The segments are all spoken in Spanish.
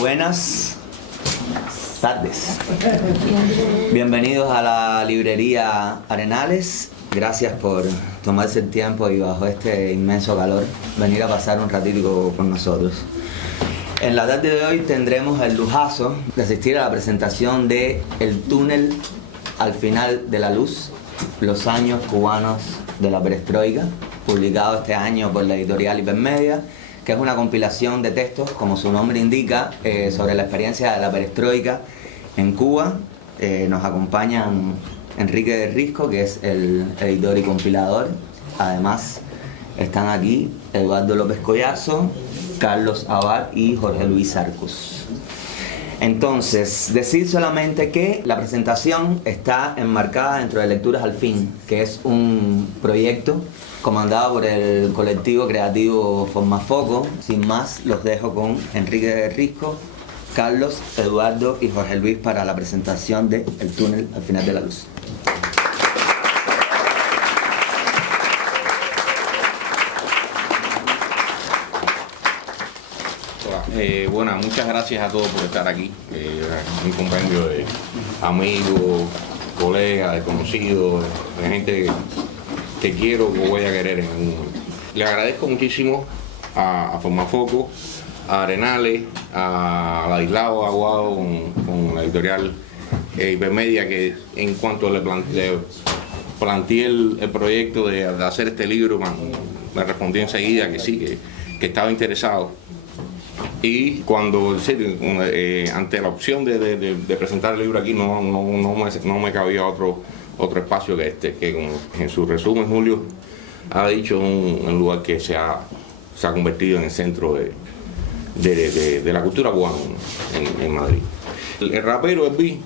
Buenas tardes. Bienvenidos a la librería Arenales. Gracias por tomarse el tiempo y bajo este inmenso calor venir a pasar un ratito con nosotros. En la tarde de hoy tendremos el lujazo de asistir a la presentación de El túnel al final de la luz, los años cubanos de la perestroika, publicado este año por la editorial Hipermedia, que es una compilación de textos, como su nombre indica, sobre la experiencia de la perestroika en Cuba. Nos acompañan Enrique de Risco, que es el editor y compilador. Además, están aquí Eduardo López Collazo, Carlos Abad y Jorge Luis Arcus. Entonces, decir solamente que la presentación está enmarcada dentro de Lecturas al Fin, que es un proyecto comandado por el colectivo creativo Formafoco. Sin más, los dejo con Enrique de Risco, Carlos, Eduardo y Jorge Luis para la presentación de El túnel al final de la luz. Bueno, muchas gracias a todos por estar aquí. Un compendio de amigos, colegas, desconocidos, de gente que quiero, que voy a querer en algún momento. Le agradezco muchísimo a Formafoco, a Arenales, a Ladislao Aguado con la editorial Hipermedia, que en cuanto le planteé el proyecto de hacer este libro, me respondió enseguida que sí, que estaba interesado. Y cuando, ante la opción de presentar el libro aquí, no me cabía otro espacio que este, que en su resumen Julio ha dicho un lugar que se ha convertido en el centro de la cultura cubana en Madrid. El rapero Elvis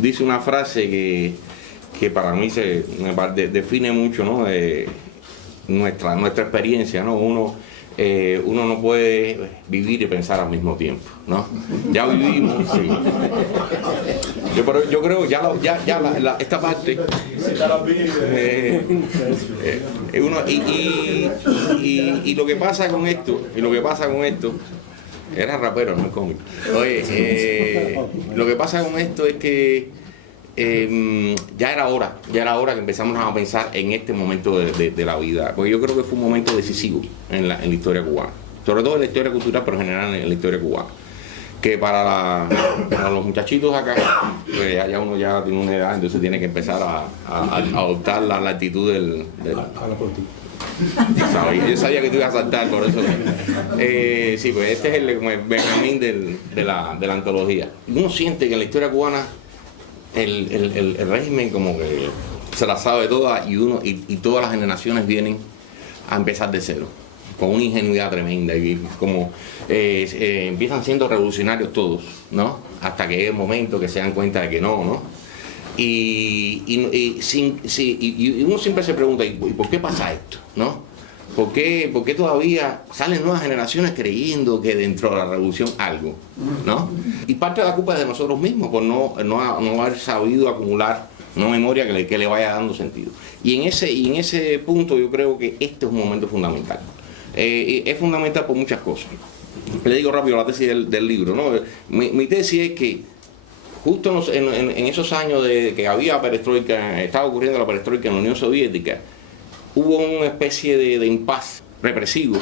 dice una frase que para mí define mucho, ¿no? nuestra experiencia, ¿no? Uno no puede vivir y pensar al mismo tiempo, ¿no? Ya vivimos, sí. Yo creo esta parte y lo que pasa con esto era rapero, no es cómico. Oye, lo que pasa con esto es que ya era hora que empezamos a pensar en este momento de la vida, porque yo creo que fue un momento decisivo en la historia cubana, sobre todo en la historia cultural, pero en general en la historia cubana, que para los muchachitos acá, pues ya uno ya tiene una edad, entonces tiene que empezar a adoptar la actitud del yo sabía que te iba a saltar, por eso. Sí, pues este es el Benjamín de la antología. Uno siente que en la historia cubana el régimen como que se la sabe toda y todas las generaciones vienen a empezar de cero, con una ingenuidad tremenda, y como empiezan siendo revolucionarios todos, ¿no? Hasta que es el momento que se dan cuenta de que no. Y uno siempre se pregunta, ¿y por qué pasa esto? ¿No? ¿Por qué todavía salen nuevas generaciones creyendo que dentro de la revolución algo? ¿No? Y parte de la culpa es de nosotros mismos por no haber sabido acumular una memoria que le vaya dando sentido. Y en ese punto yo creo que este es un momento fundamental. Es fundamental por muchas cosas. Le digo rápido la tesis del libro, ¿no? Mi tesis es que justo en esos años de que había perestroika, estaba ocurriendo la perestroika en la Unión Soviética, hubo una especie de impas represivo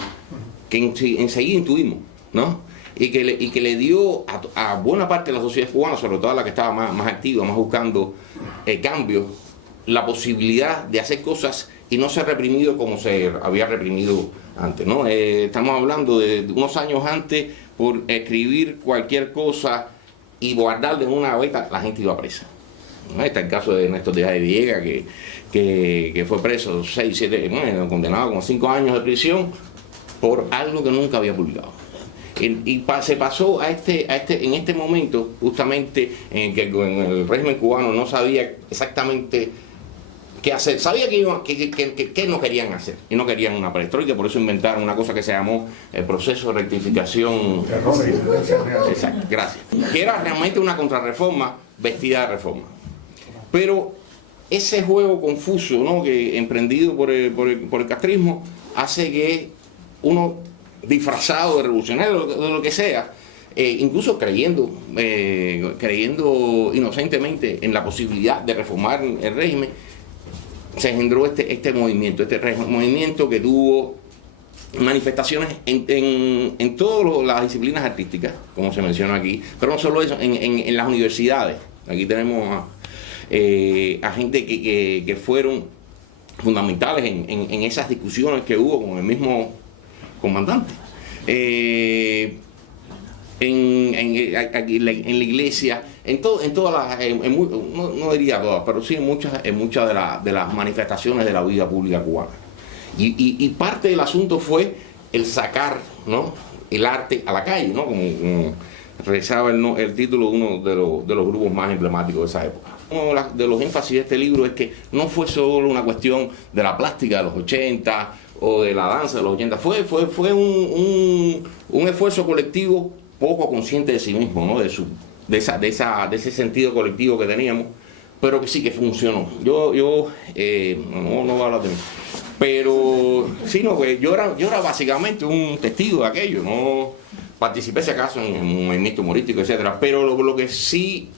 que enseguida intuimos, ¿no? Y que le dio a buena parte de la sociedad cubana, sobre todo a la que estaba más activa, más buscando cambios, la posibilidad de hacer cosas y no ser reprimido como se había reprimido antes, ¿no? Estamos hablando de unos años antes, por escribir cualquier cosa y guardarla en una gaveta, la gente iba presa. ¿No? Está el caso de Néstor Díaz de Villegas, que fue preso 6, 7, condenado con 5 años de prisión por algo que nunca había publicado. Y se pasó en este momento, justamente en que el régimen cubano no sabía exactamente qué hacer. Sabía que no querían hacer, y no querían una perestroika, por eso inventaron una cosa que se llamó el proceso de rectificación. Exacto, gracias. Que era realmente una contrarreforma vestida de reforma. Pero ese juego confuso, ¿no?, que emprendido por el castrismo, hace que uno, disfrazado de revolucionario, de lo que sea, incluso creyendo inocentemente en la posibilidad de reformar el régimen, se engendró este movimiento que tuvo manifestaciones en todas las disciplinas artísticas, como se menciona aquí, pero no solo eso, en las universidades. Aquí tenemos a gente que fueron fundamentales en esas discusiones que hubo con el mismo comandante. Aquí en la iglesia, no diría todas, pero sí en muchas de las manifestaciones de la vida pública cubana. Y parte del asunto fue el sacar, ¿no?, el arte a la calle, ¿no?, como rezaba el título de uno de los grupos más emblemáticos de esa época. Uno de los énfasis de este libro es que no fue solo una cuestión de la plástica de los 80 o de la danza de los 80, fue un esfuerzo colectivo poco consciente de sí mismo, ¿no?, de ese sentido colectivo que teníamos, pero que sí que funcionó. Yo no voy a hablar de mí, pero sí, no, pues yo era básicamente un testigo de aquello, no participé si acaso en un movimiento humorístico, etcétera, pero lo que sí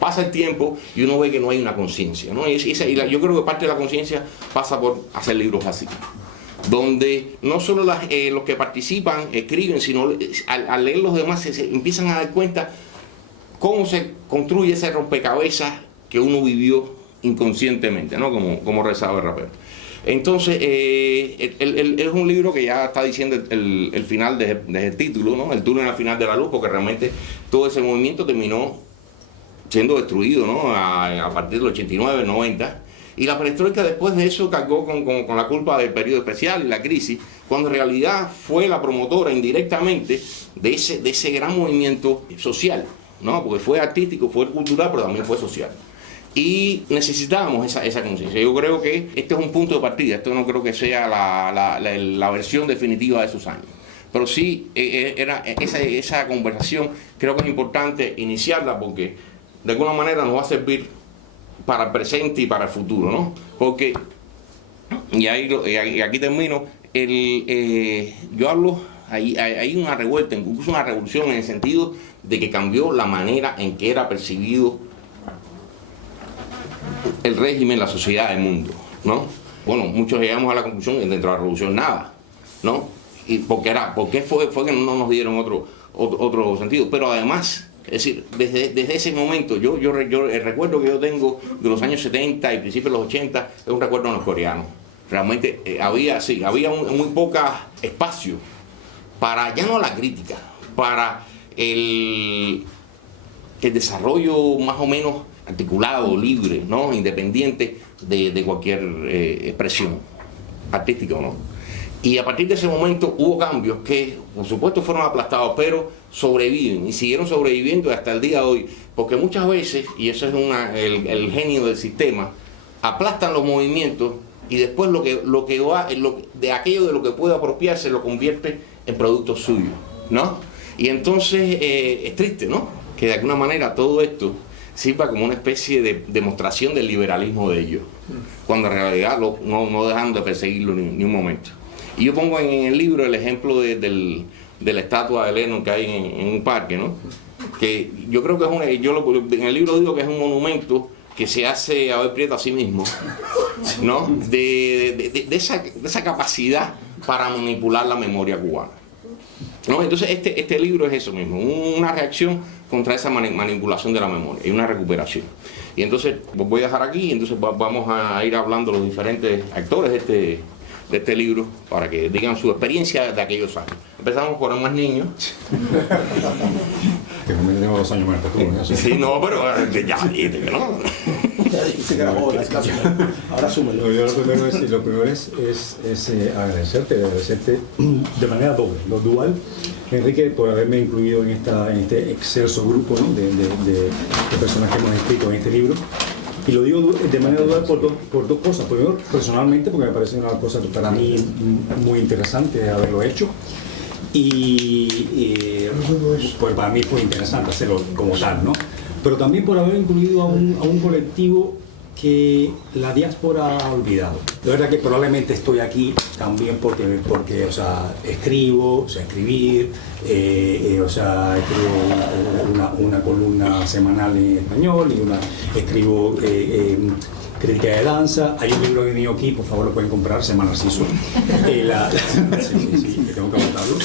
pasa el tiempo y uno ve que no hay una conciencia, ¿no? Yo creo que parte de la conciencia pasa por hacer libros así, donde no solo los que participan escriben, sino al leer los demás se empiezan a dar cuenta cómo se construye ese rompecabezas que uno vivió inconscientemente, ¿no?, como rezaba el rapero. Entonces, es un libro que ya está diciendo el final desde el título, ¿no?, el túnel al final de la luz, porque realmente todo ese movimiento terminó siendo destruido, ¿no?, a partir del 89, 90. Y la perestroika después de eso cargó con la culpa del periodo especial y la crisis, cuando en realidad fue la promotora indirectamente de ese gran movimiento social, ¿no?, porque fue artístico, fue cultural, pero también fue social. Y necesitábamos esa conciencia. Yo creo que este es un punto de partida, esto no creo que sea la versión definitiva de esos años. Pero sí, era esa conversación, creo que es importante iniciarla porque de alguna manera nos va a servir para el presente y para el futuro, ¿no? Porque, y aquí termino, yo hablo, hay una revuelta, incluso una revolución en el sentido de que cambió la manera en que era percibido el régimen, la sociedad, el mundo, ¿no? Bueno, muchos llegamos a la conclusión que dentro de la revolución nada, ¿no? Y ¿por qué fue que no nos dieron otro sentido? Pero además, es decir, desde ese momento, yo el recuerdo que yo tengo de los años 70 y principios de los 80 es un recuerdo norcoreano. Realmente había muy poco espacio para, ya no la crítica, para el desarrollo más o menos articulado, libre, ¿no?, independiente de cualquier expresión artística o no. Y a partir de ese momento hubo cambios que, por supuesto, fueron aplastados, pero sobreviven y siguieron sobreviviendo hasta el día de hoy, porque muchas veces, y eso es el genio del sistema, aplastan los movimientos y después de aquello de lo que puede apropiarse lo convierte en producto suyo, ¿no? Y entonces es triste, ¿no?, que de alguna manera todo esto sirva como una especie de demostración del liberalismo de ellos, cuando en realidad no dejan de perseguirlo ni un momento. Y yo pongo en el libro el ejemplo de la estatua de Lennon que hay en un parque, ¿no?, que yo creo que en el libro digo que es un monumento que se hace a ver Prieto a sí mismo, ¿no?, de esa capacidad para manipular la memoria cubana, ¿no? Entonces este libro es eso mismo, una reacción contra esa manipulación de la memoria y una recuperación. Y entonces voy a dejar aquí y entonces vamos a ir hablando los diferentes actores de este libro para que digan su experiencia de aquellos años. Empezamos por el más niño. Que también tengo 2 años más que tú, ¿no? Sí, no, pero ya dijiste que no. Ya dijiste que era joven, ahora súmelo. Lo primero es agradecerte de manera doble, lo dual, Enrique, por haberme incluido en este excelso grupo, ¿no?, de personas que hemos escrito en este libro. Y lo digo de manera dual por dos cosas. Primero, personalmente, porque me parece una cosa para mí muy interesante haberlo hecho. Y pues para mí fue interesante hacerlo como tal, ¿no? Pero también por haber incluido a un colectivo que la diáspora ha olvidado. La verdad que probablemente estoy aquí también porque o sea, escribo, o sea, escribir, o sea, escribo una columna semanal en español y escribo crítica de danza. Hay un libro que venido aquí, por favor lo pueden comprar, se llama Narciso. Sí, que tengo que anotarlo.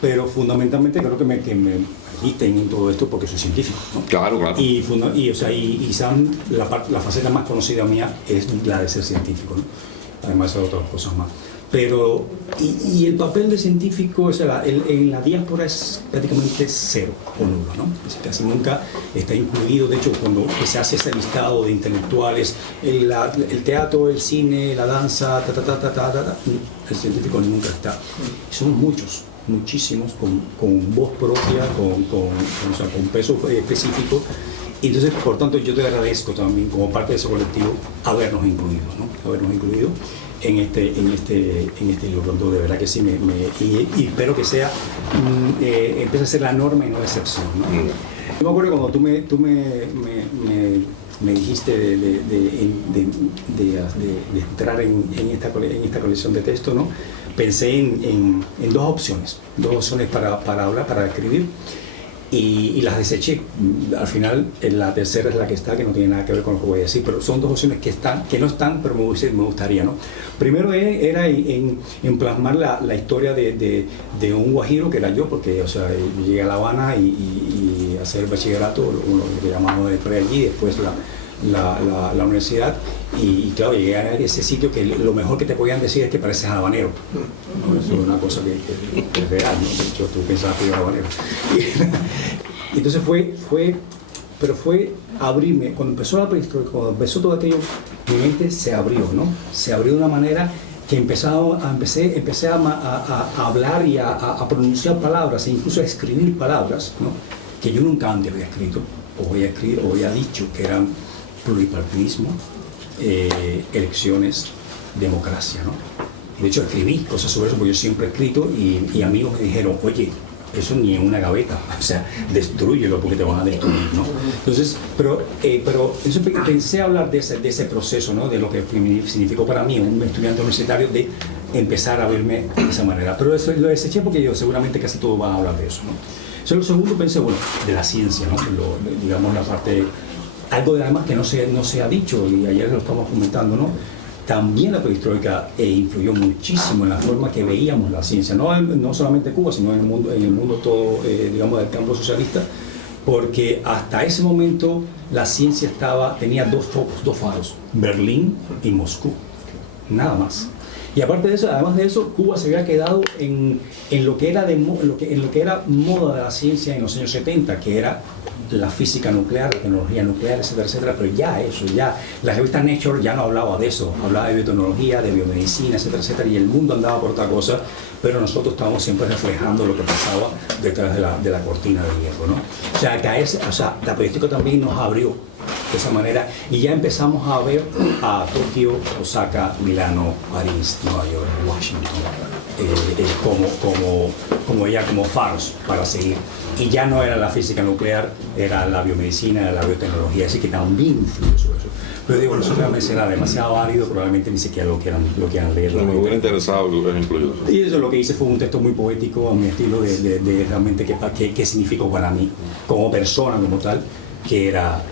Pero fundamentalmente creo que me agiten en todo esto porque soy científico, ¿no? Claro. Y Sam, la faceta más conocida mía es la de ser científico, ¿no? Además de otras cosas más. Pero, y el papel de científico, o sea, en la diáspora es prácticamente cero o nulo, ¿no? Es decir, casi nunca está incluido. De hecho, cuando se hace ese listado de intelectuales, el teatro, el cine, la danza, el científico nunca está. Somos muchos, muchísimos, con voz propia, con peso específico. Y entonces, por tanto, yo te agradezco también, como parte de ese colectivo, habernos incluido, ¿no? Habernos incluido en este libro. Entonces, de verdad que sí, y espero que sea, empiece a ser la norma y no la excepción, ¿no? Yo me acuerdo cuando tú me dijiste de entrar en esta colección de texto, ¿no? Pensé en dos opciones para hablar, para escribir, y las deseché. Al final, la tercera es la que está, que no tiene nada que ver con lo que voy a decir, pero son dos opciones que no están, pero me gustaría, ¿no? Primero era en plasmar la historia de un guajiro, que era yo, porque, o sea, llegué a La Habana y hacer el bachillerato, lo que llamamos de allí, después la universidad, y claro, llegué a ese sitio que lo mejor que te podían decir es que pareces habanero, ¿no? Eso es una cosa que es real, ¿no? De hecho, tú pensabas que yo era habanero. Y entonces fue abrirme, cuando empezó la prehistoria, cuando empezó todo aquello, mi mente se abrió, ¿no? Se abrió de una manera que empecé a hablar y a pronunciar palabras, e incluso a escribir palabras, ¿no? Que yo nunca antes había escrito, o había dicho, que eran pluripartidismo, elecciones, democracia, ¿no? De hecho, escribí cosas sobre eso porque yo siempre he escrito, y amigos me dijeron, oye, eso ni en una gaveta, o sea, destrúyelo porque te van a destruir, ¿no? Entonces, pero pensé hablar de ese proceso, ¿no? De lo que significó para mí, un estudiante universitario, de empezar a verme de esa manera. Pero eso lo deseché porque yo seguramente casi todos van a hablar de eso, ¿no? Lo segundo pensé, bueno, de la ciencia, ¿no? Digamos la parte, algo de además que no se ha dicho, y ayer lo estamos comentando, ¿no? También la perestroika influyó muchísimo en la forma que veíamos la ciencia, no solamente en Cuba, sino en el mundo todo, digamos, del campo socialista, porque hasta ese momento la ciencia tenía dos focos, dos faros, Berlín y Moscú, nada más. Y aparte de eso, además de eso, Cuba se había quedado en lo que era moda de la ciencia en los años 70, que era la física nuclear, la tecnología nuclear, etcétera, etcétera. Pero la revista Nature ya no hablaba de eso, hablaba de biotecnología, de biomedicina, etcétera, etcétera, y el mundo andaba por otra cosa, pero nosotros estábamos siempre reflejando lo que pasaba detrás de la cortina de hierro, ¿no? O sea, la periodística también nos abrió de esa manera, y ya empezamos a ver a Tokio, Osaka, Milano, París, Nueva York, Washington, como faros para seguir. Y ya no era la física nuclear, era la biomedicina, era la biotecnología, así que también influyó sobre eso. Pero digo, eso realmente era demasiado válido, probablemente ni siquiera lo quieran leer. No, me hubiera interesado que hubieras incluido. Y eso lo que hice fue un texto muy poético a mi estilo de realmente qué significó para mí como persona, como tal, que era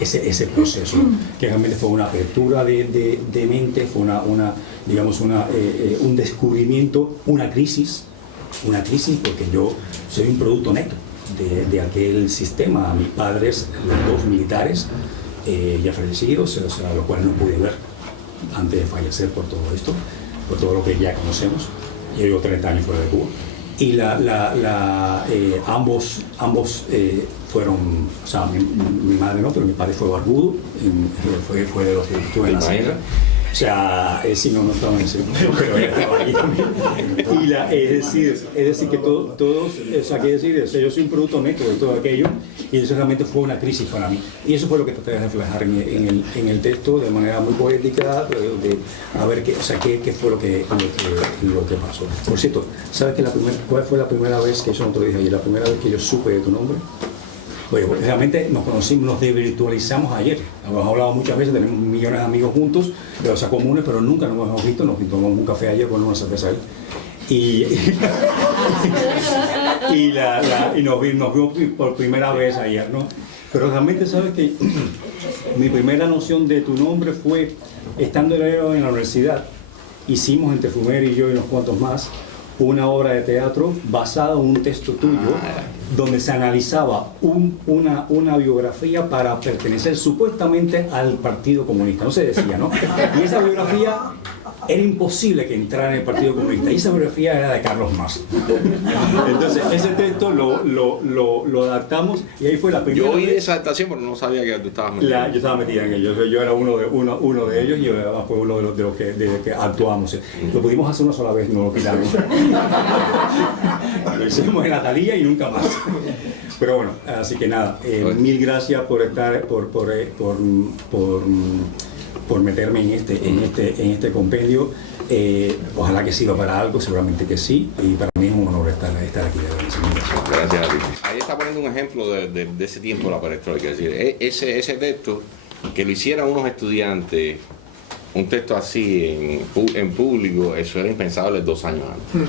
ese proceso, que realmente fue una apertura de mente, fue un descubrimiento, una crisis, porque yo soy un producto neto de aquel sistema. Mis padres, los dos militares, ya fallecidos, o sea, los cuales no pude ver antes de fallecer por todo esto, por todo lo que ya conocemos. Yo llevo 30 años fuera de Cuba. Y ambos fueron, o sea, mi madre no, pero mi padre fue barbudo, fue de los que estuvo en la sierra. O sea, si no estaba en ese, pero él estaba ahí también. Es decir, que todos, o sea, yo soy un producto neto de todo aquello, y eso realmente fue una crisis para mí. Y eso fue lo que traté de reflejar en el texto de manera muy poética, a ver qué fue lo que pasó. Por cierto, ¿sabes cuál fue la primera vez que eso no te lo dije ayer? La primera vez que yo supe de tu nombre Pues realmente nos conocimos, nos desvirtualizamos ayer. Hemos hablado muchas veces, tenemos millones de amigos juntos, de cosas comunes, pero nunca nos hemos visto. Nos tomamos un café ayer con una cerveza ahí. Y nos vimos por primera vez ayer, ¿no? Pero realmente sabes que mi primera noción de tu nombre fue estando en la universidad. Hicimos entre Fumer y yo y unos cuantos más una obra de teatro basada en un texto tuyo donde se analizaba una biografía para pertenecer supuestamente al Partido Comunista, no se decía, ¿no? Y esa biografía era imposible que entrara en el Partido Comunista, y esa biografía era de Carlos Marx. Entonces ese texto lo adaptamos y ahí fue la primera Yo oí vez. esa adaptación, pero no sabía que tú estabas metido. Yo estaba metida en ello, yo era uno de ellos y fue uno de los que actuamos. Lo pudimos hacer una sola vez, no lo quitaron. Lo hicimos en Natalia y nunca más. Pero bueno, así que nada, mil gracias por estar, por meterme en este compendio. Ojalá que sirva para algo, seguramente que sí, y para mí es un honor estar aquí. Gracias a ti. Ahí está poniendo un ejemplo de ese tiempo de la perestroika. Es decir, ese texto, que lo hicieran unos estudiantes, un texto así en público, eso era impensable 2 años antes.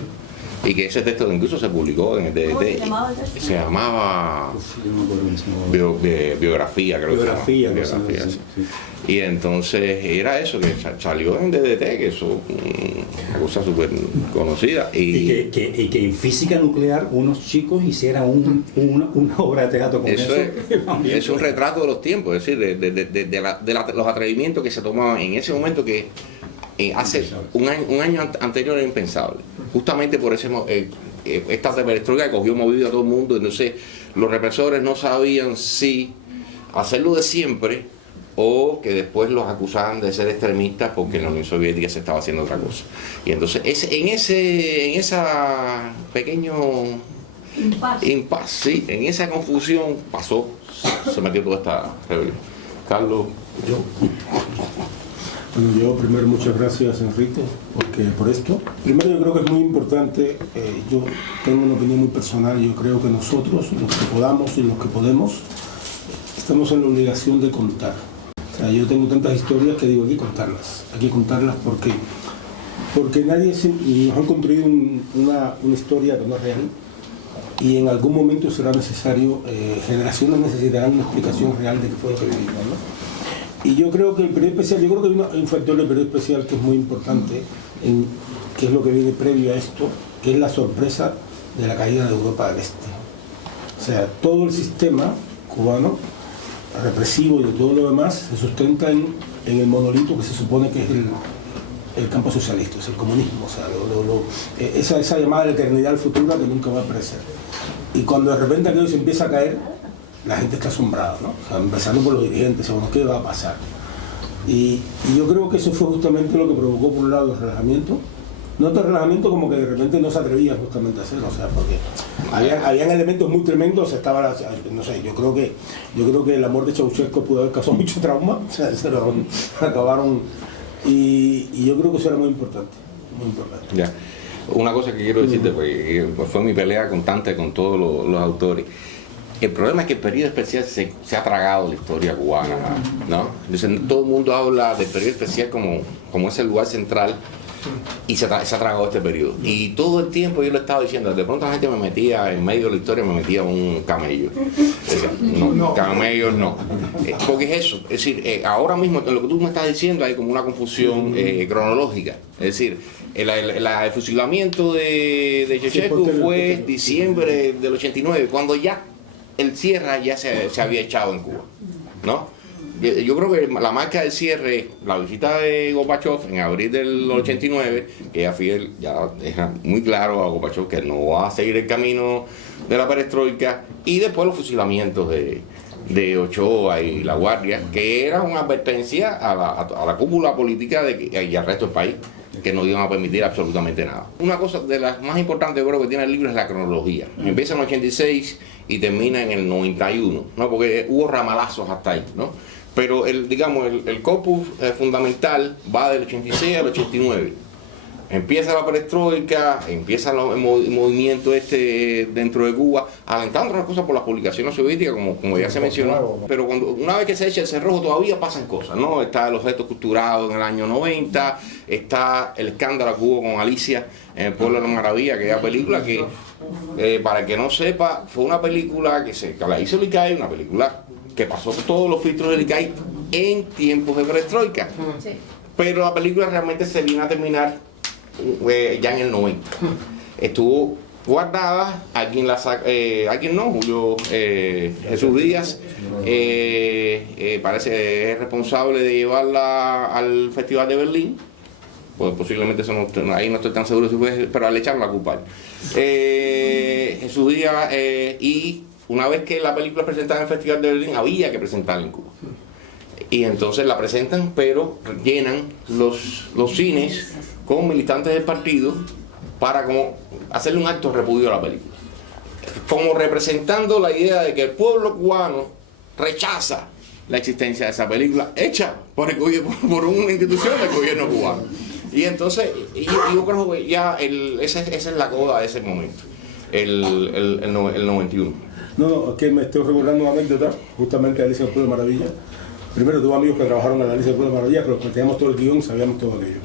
Y que ese texto incluso se publicó en el DDT. ¿Cómo se llamaba el texto? Se llamaba biografía, creo Biografía, que se llama. Sí. Y entonces era eso, que salió en DDT, que eso es una cosa súper conocida. Y que en física nuclear unos chicos hicieran una obra de teatro con eso. Es un retrato de los tiempos, es decir, de los atrevimientos que se tomaban en ese momento, que hace un año anterior era impensable. Justamente por eso esta perestroika cogió movido a todo el mundo. Entonces los represores no sabían si hacerlo de siempre o que después los acusaban de ser extremistas porque en la Unión Soviética se estaba haciendo otra cosa. Y entonces en esa pequeño impasse, sí, en esa confusión se metió toda esta rebelión. Carlos. Bueno, yo primero muchas gracias, Enrique, por esto. Primero yo creo que es muy importante, yo tengo una opinión muy personal, yo creo que nosotros, los que podamos y los que podemos, estamos en la obligación de contar. O sea, yo tengo tantas historias que digo, hay que contarlas porque nadie nos han construido una historia que no es real, y en algún momento será necesario, generaciones necesitarán una explicación real de qué fue lo que vivimos, ¿no? Y yo creo que el periodo especial, yo creo que hay un factor del periodo especial que es muy importante, que es lo que viene previo a esto, que es la sorpresa de la caída de Europa del Este. O sea, todo el sistema cubano, represivo y de todo lo demás, se sustenta en el monolito que se supone que es el campo socialista, es el comunismo, o sea, esa llamada eternidad futura que nunca va a aparecer. Y cuando de repente aquello se empieza a caer, la gente está asombrada, ¿no? O sea, empezando por los dirigentes, bueno, ¿qué va a pasar? Y yo creo que eso fue justamente lo que provocó, por un lado, el relajamiento. No el relajamiento como que de repente no se atrevían justamente a hacerlo, o sea, porque habían elementos muy tremendos, no sé, yo creo que el amor de Ceausescu pudo haber causado mucho trauma, o sea, se lo acabaron, y yo creo que eso era muy importante, muy importante. Ya. Una cosa que quiero decirte, porque fue mi pelea constante con todos los autores. El problema es que el periodo especial se ha tragado la historia cubana, ¿no? Entonces todo el mundo habla del periodo especial como ese lugar central, y se ha tragado este periodo. Y todo el tiempo yo lo estaba diciendo, de pronto la gente me metía, en medio de la historia me metía un camello. Decía, no, camellos no. Porque es eso, es decir, ahora mismo en lo que tú me estás diciendo hay como una confusión cronológica. Es decir, el fusilamiento de Ceausescu fue diciembre del 89, cuando ya el cierre ya se había echado en Cuba, ¿no? Yo creo que la marca del cierre, la visita de Gorbachev en abril del 89, que ya Fidel ya deja muy claro a Gorbachev que no va a seguir el camino de la perestroika, y después los fusilamientos de Ochoa y La Guardia, que era una advertencia a la cúpula política y al resto del país, que no iban a permitir absolutamente nada. Una cosa de las más importantes, yo creo, que tiene el libro es la cronología. Empieza en el 86 y termina en el 91, ¿no? Porque hubo ramalazos hasta ahí, ¿no? Pero el corpus fundamental va del 86 al 89. empieza la perestroika, empieza el movimiento dentro de Cuba, alentando las cosas por las publicaciones soviéticas, como ya se mencionó. Pero una vez que se echa el cerrojo todavía pasan cosas, ¿no? Está los gestos culturados en el año 90, está el escándalo que hubo con Alicia en el Pueblo de la Maravilla, aquella película que, para el que no sepa, fue una película que la hizo Licay, una película que pasó por todos los filtros de Licay en tiempos de perestroika. Sí. Pero la película realmente se vino a terminar ya en el 90. Estuvo guardada, Julio Jesús Díaz parece responsable de llevarla al Festival de Berlín, pues posiblemente ahí no estoy tan seguro si fue, pero le echaron la culpa. Jesús Díaz, y una vez que la película es presentada en el Festival de Berlín, había que presentarla en Cuba. Y entonces la presentan, pero llenan los cines con militantes del partido para como hacerle un acto de repudio a la película. Como representando la idea de que el pueblo cubano rechaza la existencia de esa película hecha por una institución del gobierno cubano. Y entonces, yo creo que ya esa es la coda de ese momento, el 91. No, es que me estoy recordando una anécdota, justamente de Alicia del Pueblo de Maravilla. Primero tuve amigos que trabajaron en la Alicia del Pueblo de Maravilla, que los planteamos todo el guión y sabíamos todo aquello.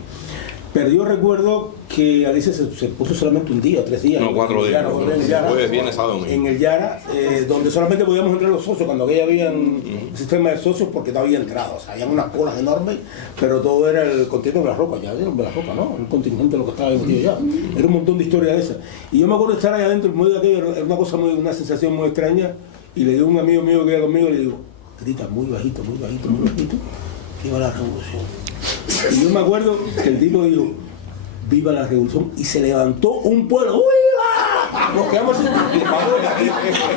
Pero yo recuerdo que Alicia se puso solamente un día, 3 días. No, 4 días. Jueves, viernes, sábado, domingo. En el Yara, donde solamente podíamos entrar los socios, cuando aquella había un sistema de socios, porque no había entrado. O sea, había unas colas enormes, pero todo era el contingente de la ropa, ya vieron de la ropa, ¿no? El contingente de lo que estaba metido ya. Era un montón de historias de esas. Y yo me acuerdo de estar ahí adentro, en medio de aquello, era una cosa una sensación muy extraña, y le digo a un amigo mío que iba conmigo, le digo, grita muy bajito, viva la revolución. Y yo me acuerdo que el tipo dijo, viva la revolución, y se levantó un pueblo, ¡viva! Nos quedamos así,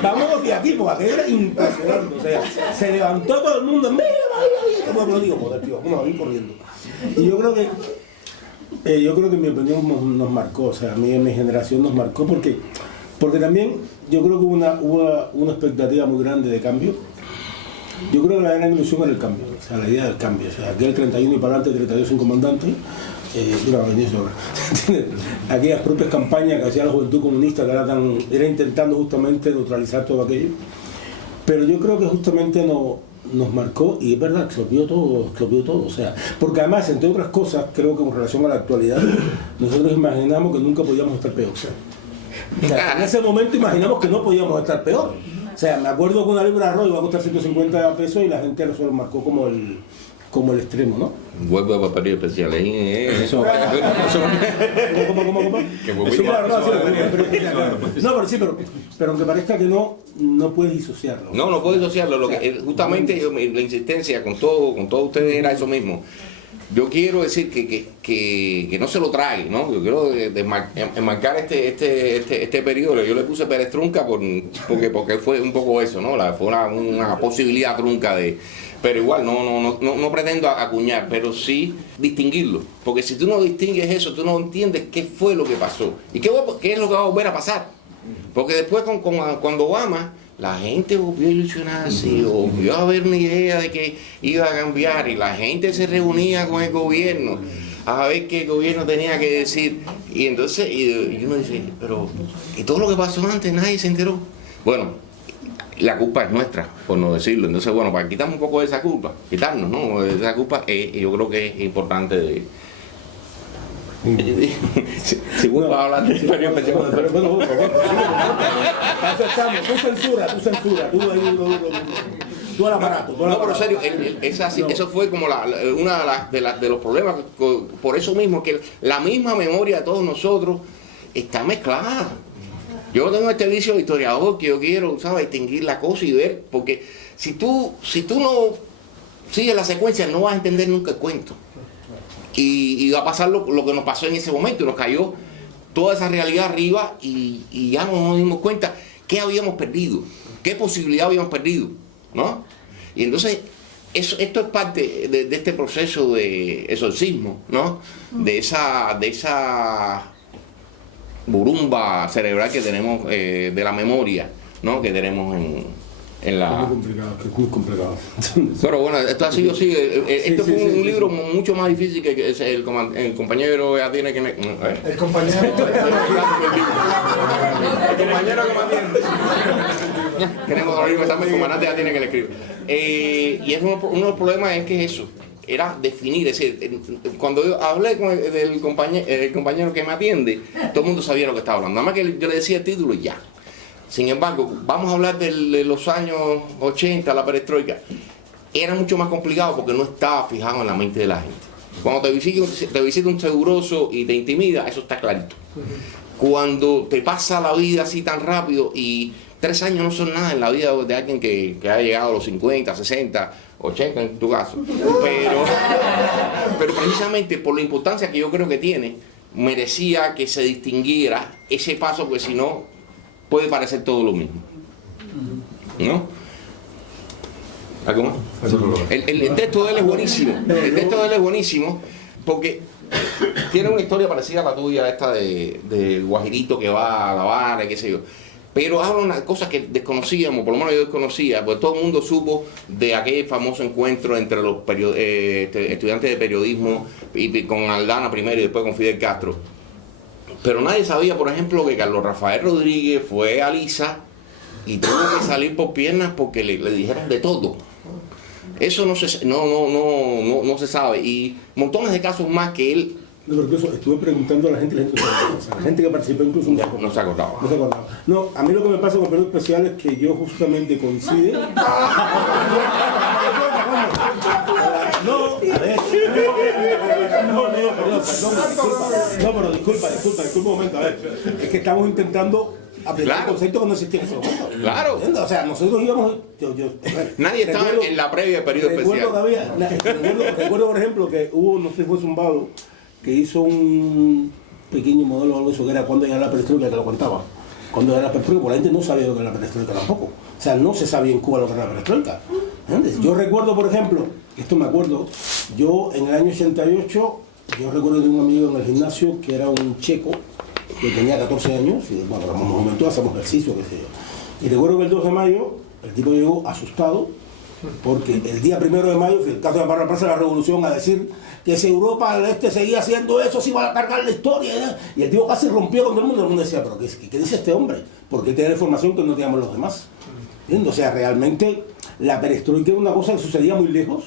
vamos de aquí, porque aquello era impresionante. O sea, se levantó todo el mundo, ¡viva! Como lo digo, joder, tío, vamos a ir corriendo. Y yo creo que en mi opinión nos marcó, o sea, a mí en mi generación nos marcó, porque también yo creo que hubo una expectativa muy grande de cambio. Yo creo que la gran ilusión era el cambio, o sea, la idea del cambio. O sea, aquel 31 y para adelante, 32 sin comandante, aquellas propias campañas que hacía la Juventud Comunista, que era intentando justamente neutralizar todo aquello. Pero yo creo que justamente nos marcó, y es verdad que se olvidó todo, o sea, porque además, entre otras cosas, creo que con relación a la actualidad, nosotros imaginamos que nunca podíamos estar peor. O sea, en ese momento imaginamos que no podíamos estar peor. O sea, me acuerdo que una libra de arroz iba a costar 150 pesos y la gente eso lo marcó como el extremo, ¿no? Vuelvo a papel especial. ¿Cómo? Pero aunque parezca que no puedes disociarlo. No puedes disociarlo. Justamente la insistencia con todos ustedes era eso mismo. Yo quiero decir que no se lo trague, ¿no? Yo quiero enmarcar este periodo. Yo le puse perestrunca porque fue un poco eso, ¿no? Fue una posibilidad trunca de... Pero igual, no pretendo acuñar, pero sí distinguirlo. Porque si tú no distingues eso, tú no entiendes qué fue lo que pasó. Y qué es lo que va a volver a pasar. Porque después cuando Obama... La gente volvió a ilusionarse, volvió a haber una idea de que iba a cambiar y la gente se reunía con el gobierno a ver qué el gobierno tenía que decir. Y entonces y uno dice, pero ¿y todo lo que pasó antes nadie se enteró? Bueno, la culpa es nuestra, por no decirlo. Entonces, bueno, para quitarnos un poco de esa culpa, quitarnos, ¿no? De esa culpa, yo creo que es importante de... Si vuelvo a hablar de experiencia, pero bueno, tú censura, tú al aparato. No, pero en serio, eso fue como una de los problemas, por eso mismo, que la misma memoria de todos nosotros está mezclada. Yo tengo este vicio de historiador que yo quiero, ¿sabes?, distinguir la cosa y ver, porque si tú no sigues la secuencia no vas a entender nunca el cuento. Y va a pasar lo que nos pasó en ese momento, nos cayó toda esa realidad arriba y ya no nos dimos cuenta qué habíamos perdido, qué posibilidad habíamos perdido, ¿no? Y entonces esto es parte de este proceso de exorcismo, ¿no? De esa burumba cerebral que tenemos, de la memoria, ¿no? Que tenemos en Es la... muy complicado, que es muy complicado. Pero bueno, esto ha sido así. Esto Sí, fue sí, un sí, libro sí. mucho más difícil que el compañero ya tiene que... El compañero. El compañero que me atiende. Queremos dormir con el comandante ya tiene que le escribir. Y es uno de los problemas es que es eso. Era definir, es decir, cuando yo hablé con el compañero que me atiende, todo el mundo sabía lo que estaba hablando. Nada más que yo le decía el título y ya. Sin embargo, vamos a hablar de los años 80, la perestroika. Era mucho más complicado porque no estaba fijado en la mente de la gente. Cuando te visita un seguroso y te intimida, eso está clarito. Cuando te pasa la vida así tan rápido y 3 años no son nada en la vida de alguien que haya llegado a los 50, 60, 80 en tu caso. Pero precisamente por la importancia que yo creo que tiene, merecía que se distinguiera ese paso, porque si no, puede parecer todo lo mismo. ¿No? ¿Algo más? El texto de él es buenísimo. El texto de él es buenísimo porque tiene una historia parecida a la tuya, esta de Guajirito que va a La Habana y qué sé yo. Pero habla unas cosas que desconocíamos, por lo menos yo desconocía, porque todo el mundo supo de aquel famoso encuentro entre los estudiantes de periodismo y con Aldana primero y después con Fidel Castro. Pero nadie sabía, por ejemplo, que Carlos Rafael Rodríguez fue a Lisa y tuvo que salir por piernas porque le dijeron de todo. Eso no se sabe. Y montones de casos más que él... No, pero incluso estuve preguntando a la gente, y la gente que participó incluso no se acordaba. No se acordaba. No, a mí lo que me pasa con Periodo Especial es que yo justamente coincide. No, a ver. No, pero disculpa un momento, a ver. Es que estamos intentando aplicar un concepto que no existía en ese momento. Claro. ¿Entiendes? O sea, nosotros íbamos... Nadie estaba en la previa de Periodo Especial. Recuerdo, por ejemplo, que hubo, no sé si fue Zumbado, que hizo un pequeño modelo o algo de eso, que era cuando era la perestroika, que lo contaba. Cuando era la perestroika, por la gente no sabía lo que era la perestroika tampoco. O sea, no se sabía en Cuba lo que era la perestroika. ¿Entiendes? Yo recuerdo, por ejemplo, esto me acuerdo, yo en el año 88, yo recuerdo de un amigo en el gimnasio que era un checo, que tenía 14 años, y bueno, nos aumentó, hacemos ejercicio, qué sé yo. Y recuerdo que el 2 de mayo, el tipo llegó asustado, porque el día 1 de mayo, el caso de la Plaza de la Revolución, a decir que si Europa del Este seguía haciendo eso, se iba a cargar la historia, ¿eh? Y el tipo casi rompió con todo el mundo decía, pero ¿qué dice este hombre? Porque él tenía información que no teníamos los demás. ¿Entiendes? O sea, realmente la perestroika era una cosa que sucedía muy lejos,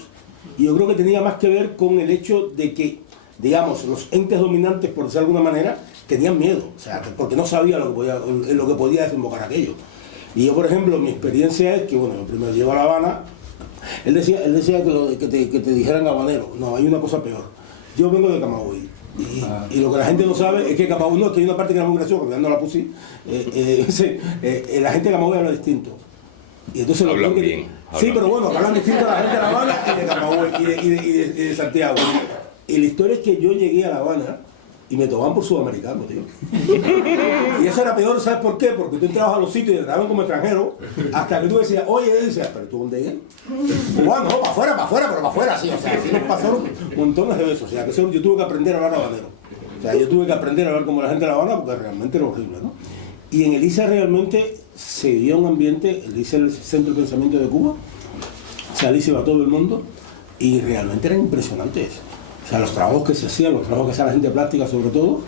y yo creo que tenía más que ver con el hecho de que, digamos, los entes dominantes, por decirlo de alguna manera, tenían miedo, o sea, porque no sabían lo que podía desembocar aquello. Y yo, por ejemplo, mi experiencia es que, bueno, yo primero llego a La Habana. Él decía que te dijeran habanero. No, hay una cosa peor. Yo vengo de Camagüey. Y lo que la gente no sabe es que Camagüey, no, es que hay una parte que era muy graciosa, porque ya no la puse. La gente de Camagüey habla distinto. Y entonces hablan bien. Sí, pero bueno, hablan distinto a la gente de La Habana y de Camagüey y de Santiago. Y la historia es que yo llegué a La Habana y me tomaban por sudamericano, tío. Y eso era peor, ¿sabes por qué? Porque tú entrabas a los sitios y te trataban como extranjero, hasta que tú decías, oye, ¿pero tú dónde eres? Bueno, no, para afuera, pero para afuera, sí. O sea, así nos pasaron montones de veces. O sea, que yo tuve que aprender a hablar habanero. O sea, yo tuve que aprender a hablar como la gente de La Habana, porque realmente era horrible, ¿no? Y en el ISA realmente se vivía un ambiente, el ISA es el centro de pensamiento de Cuba, o sea, al ISA iba todo el mundo, y realmente eran impresionantes. O sea, los trabajos que se hacían, los trabajos que hacía la gente plástica sobre todo,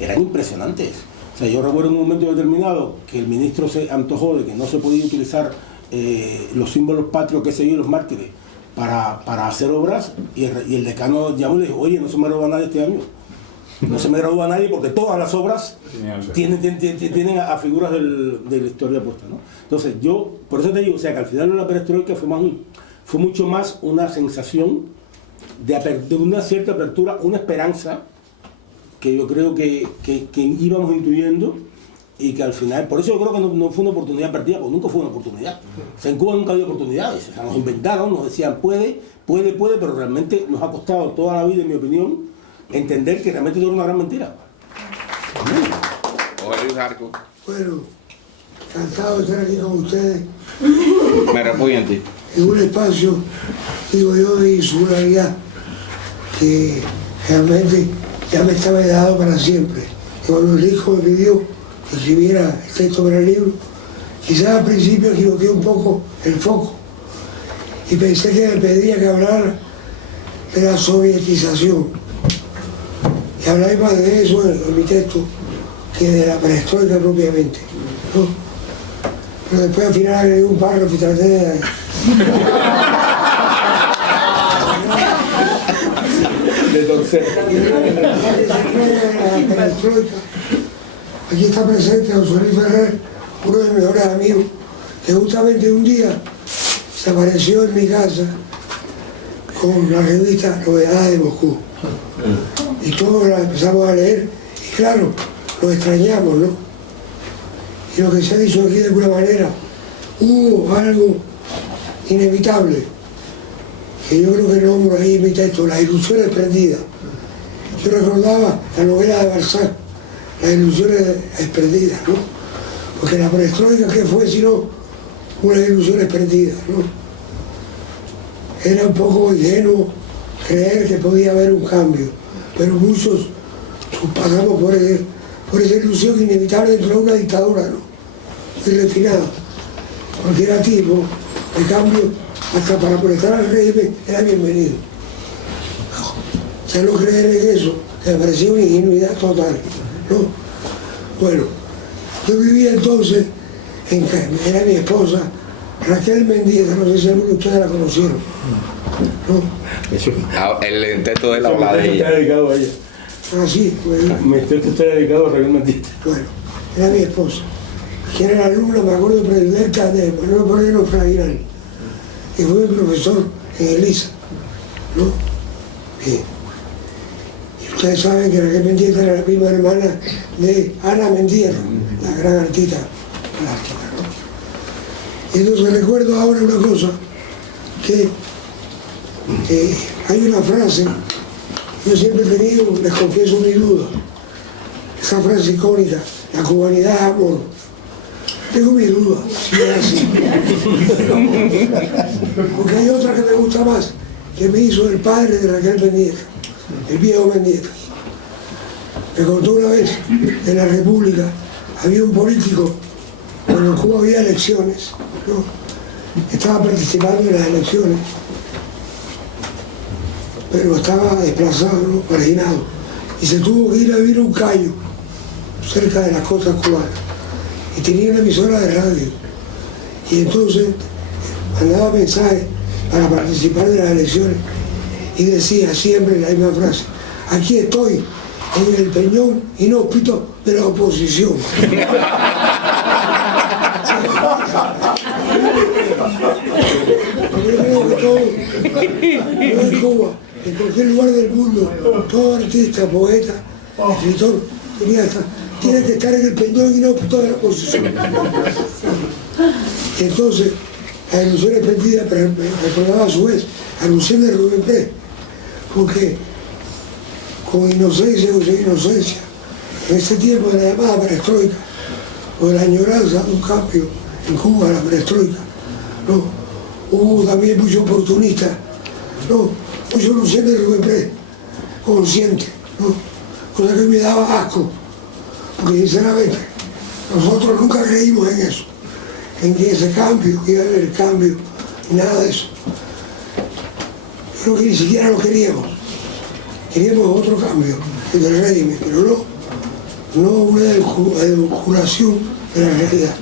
eran impresionantes. O sea, yo recuerdo en un momento determinado que el ministro se antojó de que no se podía utilizar los símbolos patrios que se dio los mártires para hacer obras, y el decano llamó y le dijo, oye, no se me gradúa nadie este año. No se me gradúa nadie porque todas las obras tienen a figuras de la historia puesta, ¿no? Entonces yo, por eso te digo, o sea, que al final de la perestroika fue mucho más una sensación de una cierta apertura, una esperanza que yo creo que íbamos intuyendo, y que al final, por eso yo creo que no fue una oportunidad perdida, porque nunca fue una oportunidad. O sea, en Cuba nunca había oportunidades, o sea, nos inventaron, nos decían puede, pero realmente nos ha costado toda la vida, en mi opinión, entender que realmente todo era una gran mentira. Oye, Luis Arco. Bueno, cansado de estar aquí con ustedes. Me repugna en ti. En un espacio, digo yo, de insularidad, que realmente ya me estaba dado para siempre. Y cuando el hijo me pidió que escribiera el texto para el libro, Quizás al principio equivoqué un poco el foco y pensé que me pedía que hablara de la sovietización. Y habláis más de eso en mi texto que de la perestroika propiamente, ¿no? Pero después al final agregué un párrafo y traté de... De torcer. La perestroika. Aquí está presente José Luis Ferrer, uno de mis mejores amigos, que justamente un día se apareció en mi casa con la revista Novedades de Moscú. Y todos la empezamos a leer, y claro, lo extrañamos, ¿no? Y lo que se ha dicho aquí de alguna manera, hubo algo inevitable, que yo creo que nombro ahí en mi texto, Las ilusiones perdidas. Yo recordaba la novela de Balzac, Las ilusiones perdidas, ¿no? Porque la perestroika, ¿qué fue sino unas ilusiones perdidas, ¿no? Era un poco ingenuo creer que podía haber un cambio, pero muchos pasamos por esa ilusión inevitable dentro de una dictadura, ¿no? Y refinada. Cualquier tipo de cambio, hasta para molestar al régimen, era bienvenido. Ya no creer en eso, que me parecía una ingenuidad total, ¿no? Bueno, yo vivía entonces, era mi esposa, Raquel Mendieta, no sé si alguno de ustedes la conocieron, ¿no? El texto de la habla de ella. Está dedicado a ella. Ah, sí, bueno. Mi texto está dedicado a Raquel Mendieta. Bueno, era mi esposa. Que era la alumna, me acuerdo, predilecta de Manuel Moreno Fraginal, que fue mi profesor en Elisa, ¿no? Bien. Y ustedes saben que Raquel Mendieta era la prima hermana de Ana Mendieta, la gran artista plástica, ¿no? Y entonces recuerdo ahora una cosa, que hay una frase, yo siempre he tenido, les confieso mi duda, esa frase icónica, la cubanidad es amor. Tengo mi duda, si es así. Porque hay otra que me gusta más, que me hizo el padre de Raquel Mendieta, el viejo Mendieta. Me contó una vez, en la República, había un político, cuando en Cuba había elecciones, ¿no? Estaba participando en las elecciones, pero estaba desplazado, ¿no? Marginado, y se tuvo que ir a vivir a un cayo, cerca de las costas cubanas. Y tenía una emisora de radio, y entonces mandaba mensajes para participar de las elecciones y decía siempre la misma frase: aquí estoy en el peñón inhóspito de la oposición. Yo creo que todo, no en Cuba, en cualquier lugar del mundo, todo artista, poeta, escritor, tiene que estar en el peñón inhóspito de la oposición. Y entonces, las ilusiones perdidas, pero me recordaba a su vez la ilusión de Rubén Pérez, porque con inocencia o sin inocencia, en ese tiempo de la llamada perestroika, o de la añoranza de un cambio en Cuba, la perestroika, ¿no? Hubo también muchos oportunistas, ¿no? Mucha ilusión de Rubén Pérez, consciente, ¿no? Cosa que me daba asco, porque sinceramente nosotros nunca creímos en eso, en que ese cambio, que iba a haber cambio, y nada de eso. Creo que ni siquiera lo queríamos. Queríamos otro cambio, el del régimen, pero no una edulcoración de la realidad,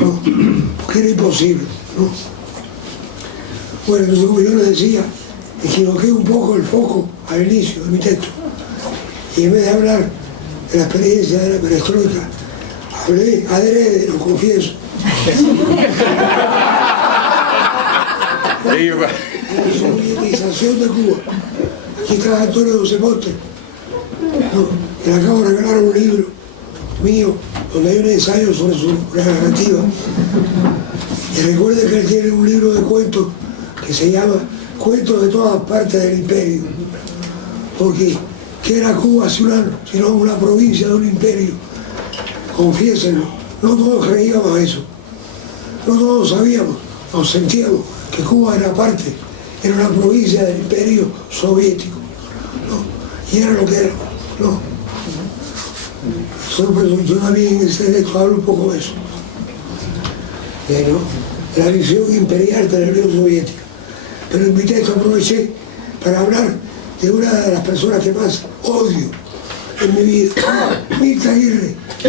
¿no? Porque era imposible, ¿no? Bueno, entonces, como yo les decía, equivoqué un poco el foco al inicio de mi texto, y en vez de hablar de la experiencia de la perestroika, hablé adrede, lo confieso, de la sovietización de Cuba. Aquí está Antonio José Montes, ¿no? Que le acabo de regalar un libro mío donde hay un ensayo sobre su narrativa. Y recuerde que él tiene un libro de cuentos que se llama Cuentos de todas partes del imperio, porque ¿qué era Cuba sino una provincia de un imperio? Confiésenlo, no todos creíamos eso, no todos sabíamos, nos sentíamos que Cuba era parte, era una provincia del imperio soviético, ¿no? Y era lo que era, ¿no? Yo también en este texto hablo un poco de eso. de la visión imperial de la Unión Soviética. Pero en mi texto aproveché para hablar de una de las personas que más odio en mi vida, Mirta Aguirre. Que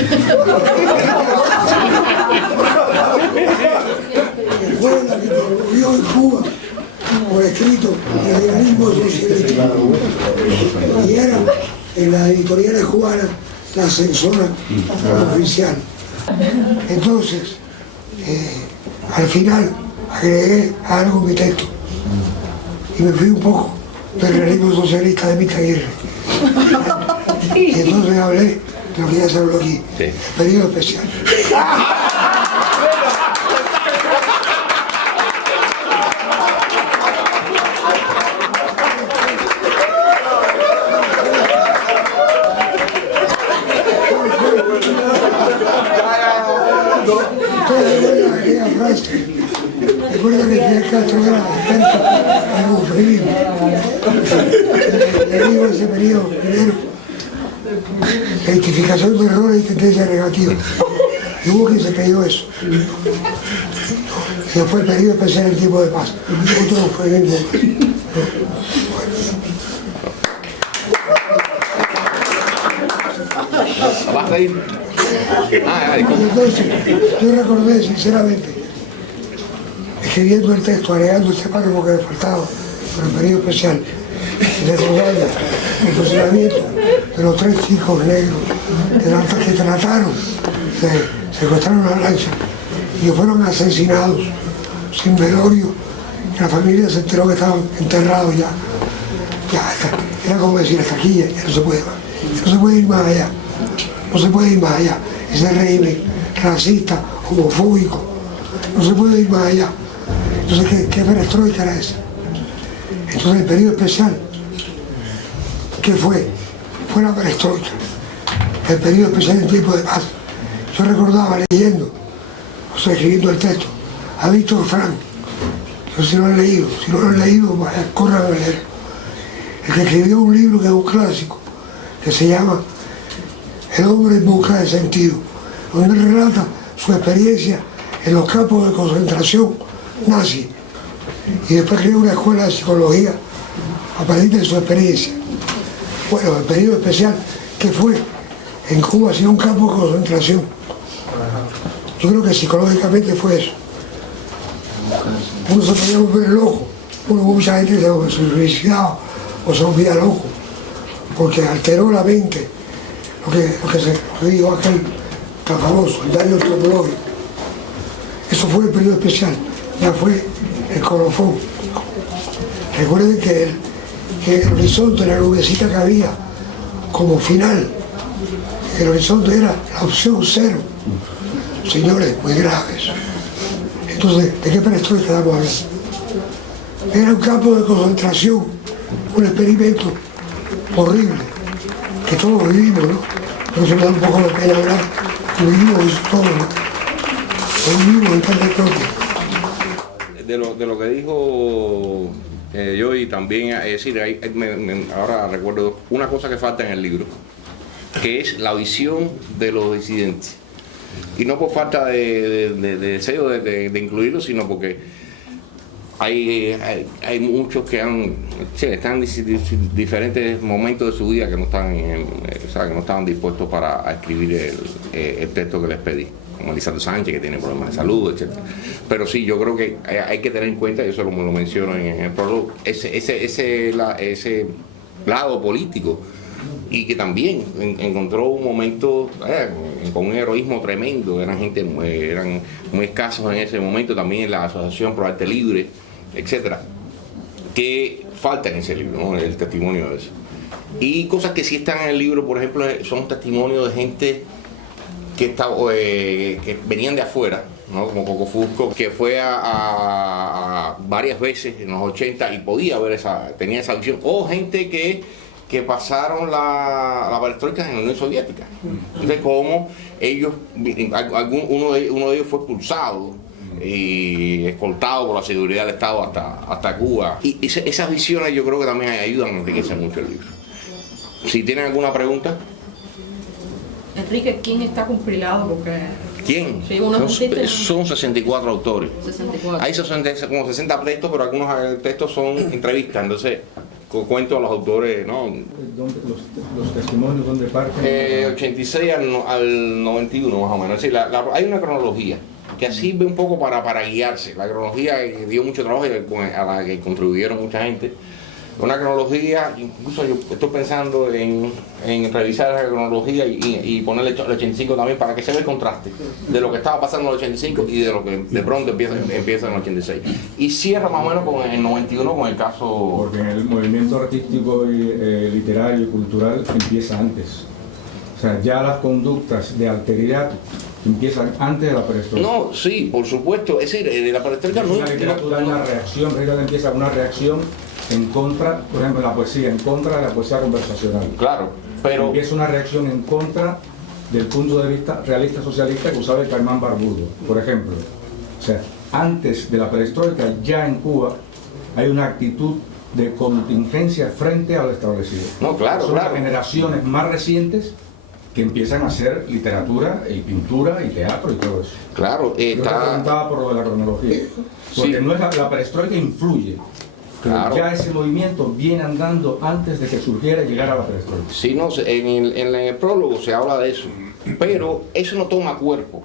fue la que promovió en Cuba por escrito el realismo socialista y era en las editoriales cubanas la censora oficial. Entonces, al final agregué algo en mi texto y me fui un poco del realismo socialista de Mirta Aguirre. Y entonces hablé de lo que ya se habló aquí, el periodo especial. Aquella frase, recuerda que Fidel Castro era experto en eufemismo. Le digo ese periodo primero, la identificación de errores y tendencias negativas. Y hubo quien se creyó eso. Y después el periodo especial el tiempo de paz. Otro eufemismo. ¿Vas a ir? Entonces, yo recordé sinceramente, escribiendo el texto, agregando este párrafo que me faltaba por el periodo especial, recordando el funcionamiento de los 3 chicos negros que trataron de secuestrar una lancha y que fueron asesinados sin velorio, y la familia se enteró que estaban enterrados ya. Era como decir, hasta aquí ya no se puede más. No se puede ir más allá. No se puede ir más allá. Ese régimen racista, homofóbico, no se puede ir más allá. Entonces, ¿qué perestroika era esa? Entonces, el periodo especial, ¿qué fue? Fue la perestroika. El periodo especial en tiempo de paz. Yo recordaba leyendo, o sea, escribiendo el texto, a Víctor Frank. No sé si lo han leído. Si no lo han leído, corran a leer. El que escribió un libro que es un clásico, que se llama El hombre en busca de sentido, donde él relata su experiencia en los campos de concentración nazi y después creó una escuela de psicología a partir de su experiencia. Bueno, el periodo especial que fue en Cuba sin un campo de concentración. Yo creo que psicológicamente fue eso. Uno se podía volver loco, mucha gente se suicidaba o se volvía loco, porque alteró la mente. Lo que dijo aquel tan famoso, el daño antropológico. Eso fue el periodo especial, ya fue el colofón. Recuerden que el horizonte, la nubecita que había como final, el horizonte era la opción 0. Señores, muy graves. Entonces, ¿de qué perestroika estamos hablando? Era un campo de concentración, un experimento horrible, que todos vivimos, ¿no? Pero se me da un poco de pena hablar, que vivimos eso todo, ¿no? Lo vivimos en carne propia. De lo que dijo yo y también, es decir, ahora recuerdo una cosa que falta en el libro, que es la visión de los disidentes. Y no por falta de deseo de incluirlos, sino porque hay muchos que están en diferentes momentos de su vida que no estaban dispuestos para escribir el texto que les pedí, como Lisandro Sánchez, que tiene problemas de salud, etc. Pero sí, yo creo que hay que tener en cuenta, y eso lo menciono en el prólogo, ese lado político, y que también encontró un momento con un heroísmo tremendo. Eran muy escasos en ese momento, también en la Asociación Pro Arte Libre, etcétera, que falta en ese libro, ¿no? El testimonio de eso. Y cosas que sí están en el libro, por ejemplo, son testimonios de gente que venían de afuera, ¿no? Como Coco Fusco, que fue a varias veces en los 80 y podía ver tenía esa visión, o gente que pasaron la perestroika en la Unión Soviética. Entonces, como ellos, uno de ellos fue expulsado y escoltado por la seguridad del Estado hasta Cuba. Y esas visiones yo creo que también ayudan a enriquecer mucho el libro. Si tienen alguna pregunta. Enrique, ¿quién está compilado? Porque ¿Quién? Sí, uno pusiste, Son 64 autores. 64. Hay como 60 textos, pero algunos textos son entrevistas, entonces cuento a los autores, ¿no? Los testimonios, ¿dónde parten? 86 al 91 más o menos. Es decir, hay una cronología que sirve un poco para guiarse. La cronología dio mucho trabajo a la que contribuyeron mucha gente. Una cronología, incluso yo estoy pensando en revisar la cronología y ponerle el 85 también para que se vea el contraste de lo que estaba pasando en el 85 y de lo que de pronto empieza en el 86. Y cierra más o menos con el 91 con el caso... Porque el movimiento artístico, y, literario y cultural empieza antes. O sea, ya las conductas de alteridad empiezan antes de la perestroika. No, sí, por supuesto. Es decir, la perestroika no... La literatura es una reacción, empieza una reacción en contra, por ejemplo, la poesía, en contra de la poesía conversacional. Claro, pero... Empieza una reacción en contra del punto de vista realista socialista que usaba el Caimán Barbudo, por ejemplo. O sea, antes de la perestroika, ya en Cuba, hay una actitud de contingencia frente a lo establecido. No, claro, Son claro. las generaciones más recientes que empiezan a hacer literatura y pintura y teatro y todo eso. Claro, Yo te preguntaba por lo de la cronología, porque Sí. no es la perestroika influye, pero Claro. ya ese movimiento viene andando antes de que surgiera y llegara a la perestroika. Sí, no, en el prólogo se habla de eso, pero eso no toma cuerpo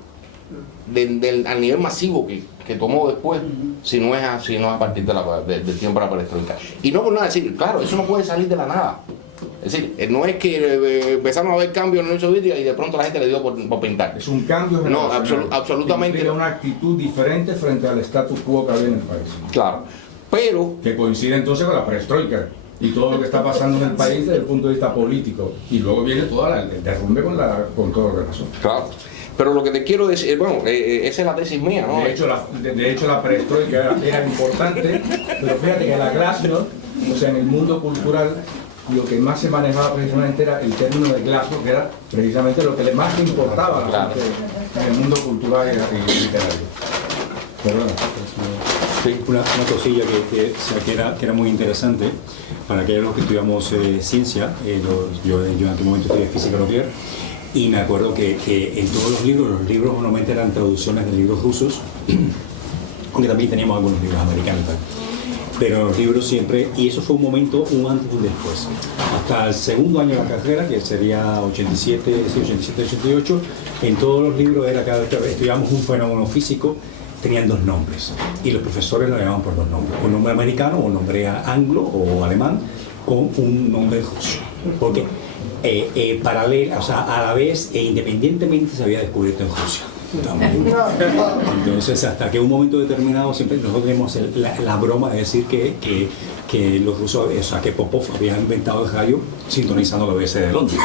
al nivel masivo que tomó después, si no es a partir del tiempo de la perestroika. Y no por nada decir, claro, eso no puede salir de la nada. Es decir, no es que empezaron a haber cambios en la Unión Soviética y de pronto la gente le dio por pintar. Es un cambio No, generacional. absolutamente. Implica una actitud diferente frente al status quo que había en el país, Claro, pero que coincide entonces con la perestroika y todo lo que está pasando en el país desde el punto de vista político, y luego viene toda el derrumbe con todo lo que pasó. claro. Pero lo que te quiero decir, bueno, esa es la tesis mía, ¿no? De hecho, la perestroika era importante, pero fíjate que la glasnost, o sea, en el mundo cultural, lo que más se manejaba precisamente era el término de glasnost, que era precisamente lo que más le importaba a la Claro. gente en el mundo cultural y literario. Perdón. Sí. Una cosilla que era muy interesante para aquellos que estudiamos ciencia. Yo en aquel momento estudié física nuclear y me acuerdo que en todos los libros normalmente eran traducciones de libros rusos, aunque también teníamos algunos libros americanos y tal. Pero los libros siempre, y eso fue un momento, un antes y un después. Hasta el segundo año de la carrera, que sería 87, 88, en todos los libros era cada vez que estudiamos un fenómeno físico, tenían dos nombres. Y los profesores lo llamaban por dos nombres. Un nombre americano, un nombre anglo o alemán, con un nombre ruso. Porque paralela, o sea, a la vez e independientemente se había descubierto en Rusia. También. Entonces, hasta que un momento determinado, siempre nosotros tenemos la broma de decir que los rusos, o sea, que Popov había inventado el rayo sintonizando la BBC de Londres.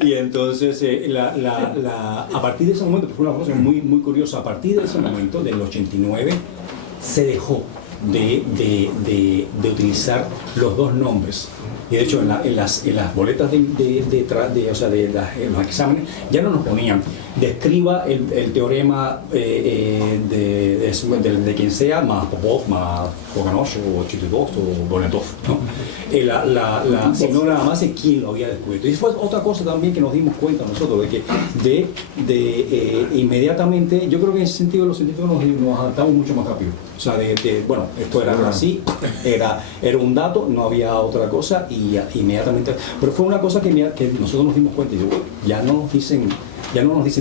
Y entonces, a partir de ese momento, fue una cosa muy, muy curiosa, a partir de ese momento, del 89, se dejó de utilizar los dos nombres. Y de hecho en las boletas en los exámenes ya no nos ponían describa el teorema de quien sea, más Popov, más Poganov o Chitudov o Bonetov, ¿no? Sino nada más de quién lo había descubierto. Y fue otra cosa también que nos dimos cuenta nosotros, de que inmediatamente, yo creo que en ese sentido los científicos nos adaptamos mucho más rápido. O sea, bueno, esto era así, era un dato, no había otra cosa y inmediatamente. Pero fue una cosa que nosotros nos dimos cuenta y digo, ya no nos dicen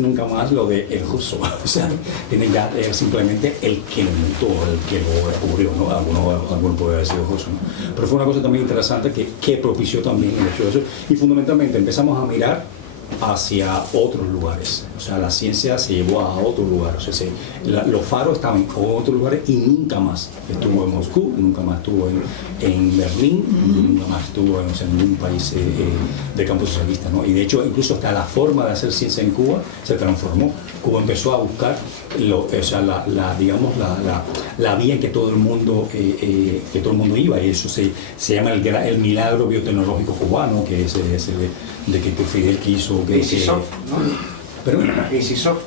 nunca más lo de el ruso. O sea, tienen ya simplemente el que lo inventó, el que lo descubrió, ¿no? Alguno puede haber sido ruso, ¿no? Pero fue una cosa también interesante que propició también el hecho de eso. Y fundamentalmente empezamos a mirar hacia otros lugares. O sea, la ciencia se llevó a otro lugar. O sea, los faros estaban en otros lugares y nunca más estuvo en Moscú, nunca más estuvo en Berlín, nunca más estuvo en ningún país de campo socialista, ¿no? Y de hecho, incluso hasta la forma de hacer ciencia en Cuba se transformó. Cuba empezó a buscar la vía en que todo el mundo iba, y eso se llama el milagro biotecnológico cubano, que es de que Fidel quiso ICISOF, ¿no? ¿Perdón? ICISOF.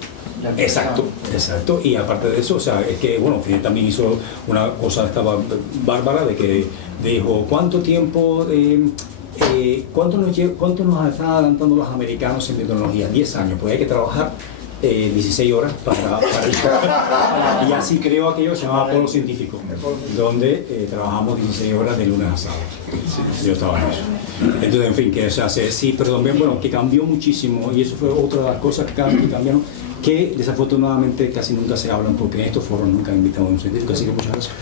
Exacto, y aparte de eso, o sea, es que, bueno, Fidel también hizo una cosa, estaba bárbara, de que dijo, ¿cuánto tiempo ¿cuánto nos están adelantando los americanos en tecnología? 10 años, porque hay que trabajar 16 horas para y así creo aquello se llamaba Polo Científico, donde trabajamos 16 horas de lunes a sábado. Yo estaba en eso. Entonces, en fin, que se hace, sí, pero también, bueno, que cambió muchísimo, y eso fue otra de las cosas que cambiaron, que desafortunadamente casi nunca se hablan, porque en estos foros nunca han invitado a un científico, así que muchas gracias.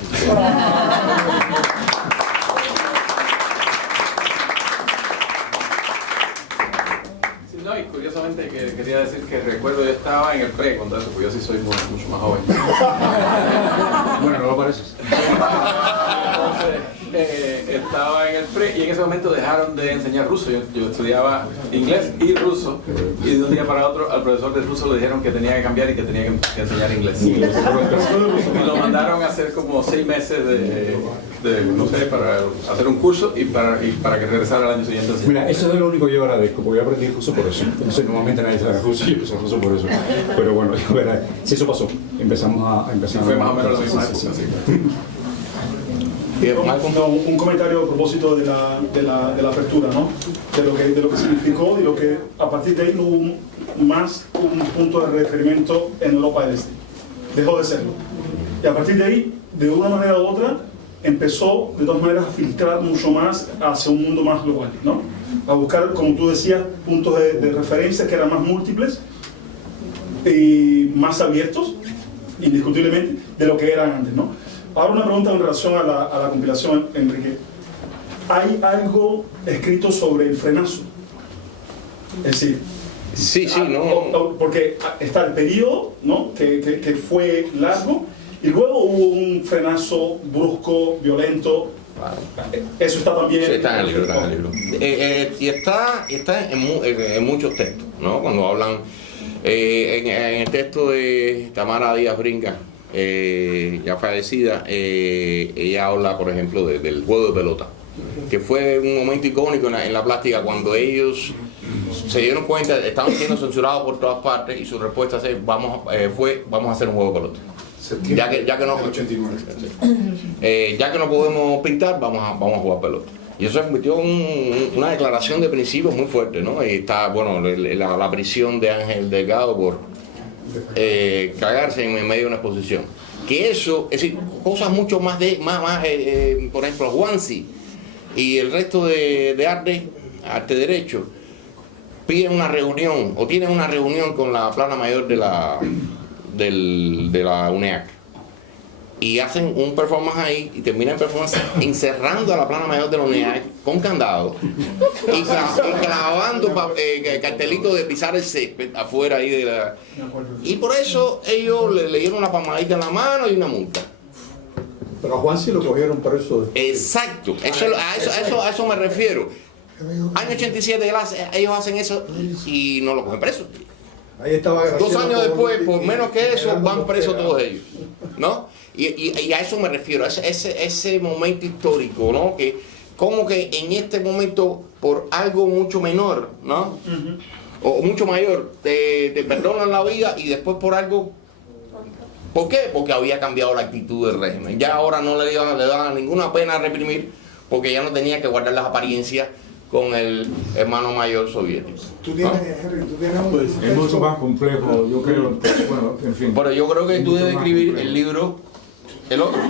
No, y curiosamente quería decir que recuerdo yo estaba en el pre cuando eso, porque yo sí soy mucho más joven. Bueno, no lo pareces. Entonces, estaba en el pre y en ese momento dejaron de enseñar ruso. Yo estudiaba inglés y ruso, y de un día para otro al profesor de ruso le dijeron que tenía que cambiar y que tenía que enseñar inglés. Y lo mandaron a hacer como 6 meses de no sé, para hacer un curso y para que regresara al año siguiente. Mira, eso es lo único que yo agradezco, porque yo aprendí ruso por eso. Entonces, normalmente nadie sabe ruso y yo empecé ruso por eso. Pero bueno, si eso pasó, empezamos a... Fue más o menos la misma época, sí. No, un comentario a propósito de la apertura, ¿no? De lo que significó y lo que a partir de ahí no hubo más un punto de referimiento en Europa del Este. Dejó de serlo. Y a partir de ahí, de una manera u otra, empezó de todas maneras a filtrar mucho más hacia un mundo más global, ¿no? A buscar, como tú decías, puntos de referencia que eran más múltiples y más abiertos, indiscutiblemente, de lo que eran antes, ¿no? Ahora una pregunta en relación a la compilación, Enrique. ¿Hay algo escrito sobre el frenazo? Es decir, Sí, no. porque está el periodo, ¿no? que fue largo, y luego hubo un frenazo brusco, violento. Eso está también... Sí, está en el libro. Y está en muchos textos, ¿no? Cuando hablan en el texto de Tamara Díaz Brinca, ya fallecida, ella habla, por ejemplo, del juego de pelota, que fue un momento icónico en la plástica cuando ellos se dieron cuenta, estaban siendo censurados por todas partes y su respuesta vamos a hacer un juego de pelota. Ya que no podemos pintar, vamos a jugar pelota. Y eso se convirtió en una declaración de principios muy fuerte, ¿no? Y está, bueno, la prisión de Ángel Delgado por cagarse en medio de una exposición. Que eso, es decir, cosas mucho más por ejemplo, Juansi y el resto de arte derecho, piden una reunión o tienen una reunión con la plana mayor de la UNEAC y hacen un performance ahí y terminan el performance encerrando a la plana mayor de la UNEAC con candado y clavando cartelitos de pisar el césped afuera ahí de la... Y por eso ellos le dieron una palmadita en la mano y una multa. Pero a Juan sí lo cogieron por eso. Exacto, a eso me refiero. Año 87 ellos hacen eso y no lo cogen preso. Ahí estaba 2 años después, por menos que eso, van presos todos ellos, ¿no? Y a eso me refiero, a ese momento histórico, ¿no? Que como que en este momento, por algo mucho menor, ¿no? O mucho mayor, te perdonan la vida y después por algo... ¿Por qué? Porque había cambiado la actitud del régimen. Ya ahora no le daban ninguna pena reprimir porque ya no tenía que guardar las apariencias con el hermano mayor soviético. Tú tienes, Henry, pues, es mucho más complejo, yo creo. Bueno, en fin. Pero yo creo que tú debes escribir el libro, el otro. No,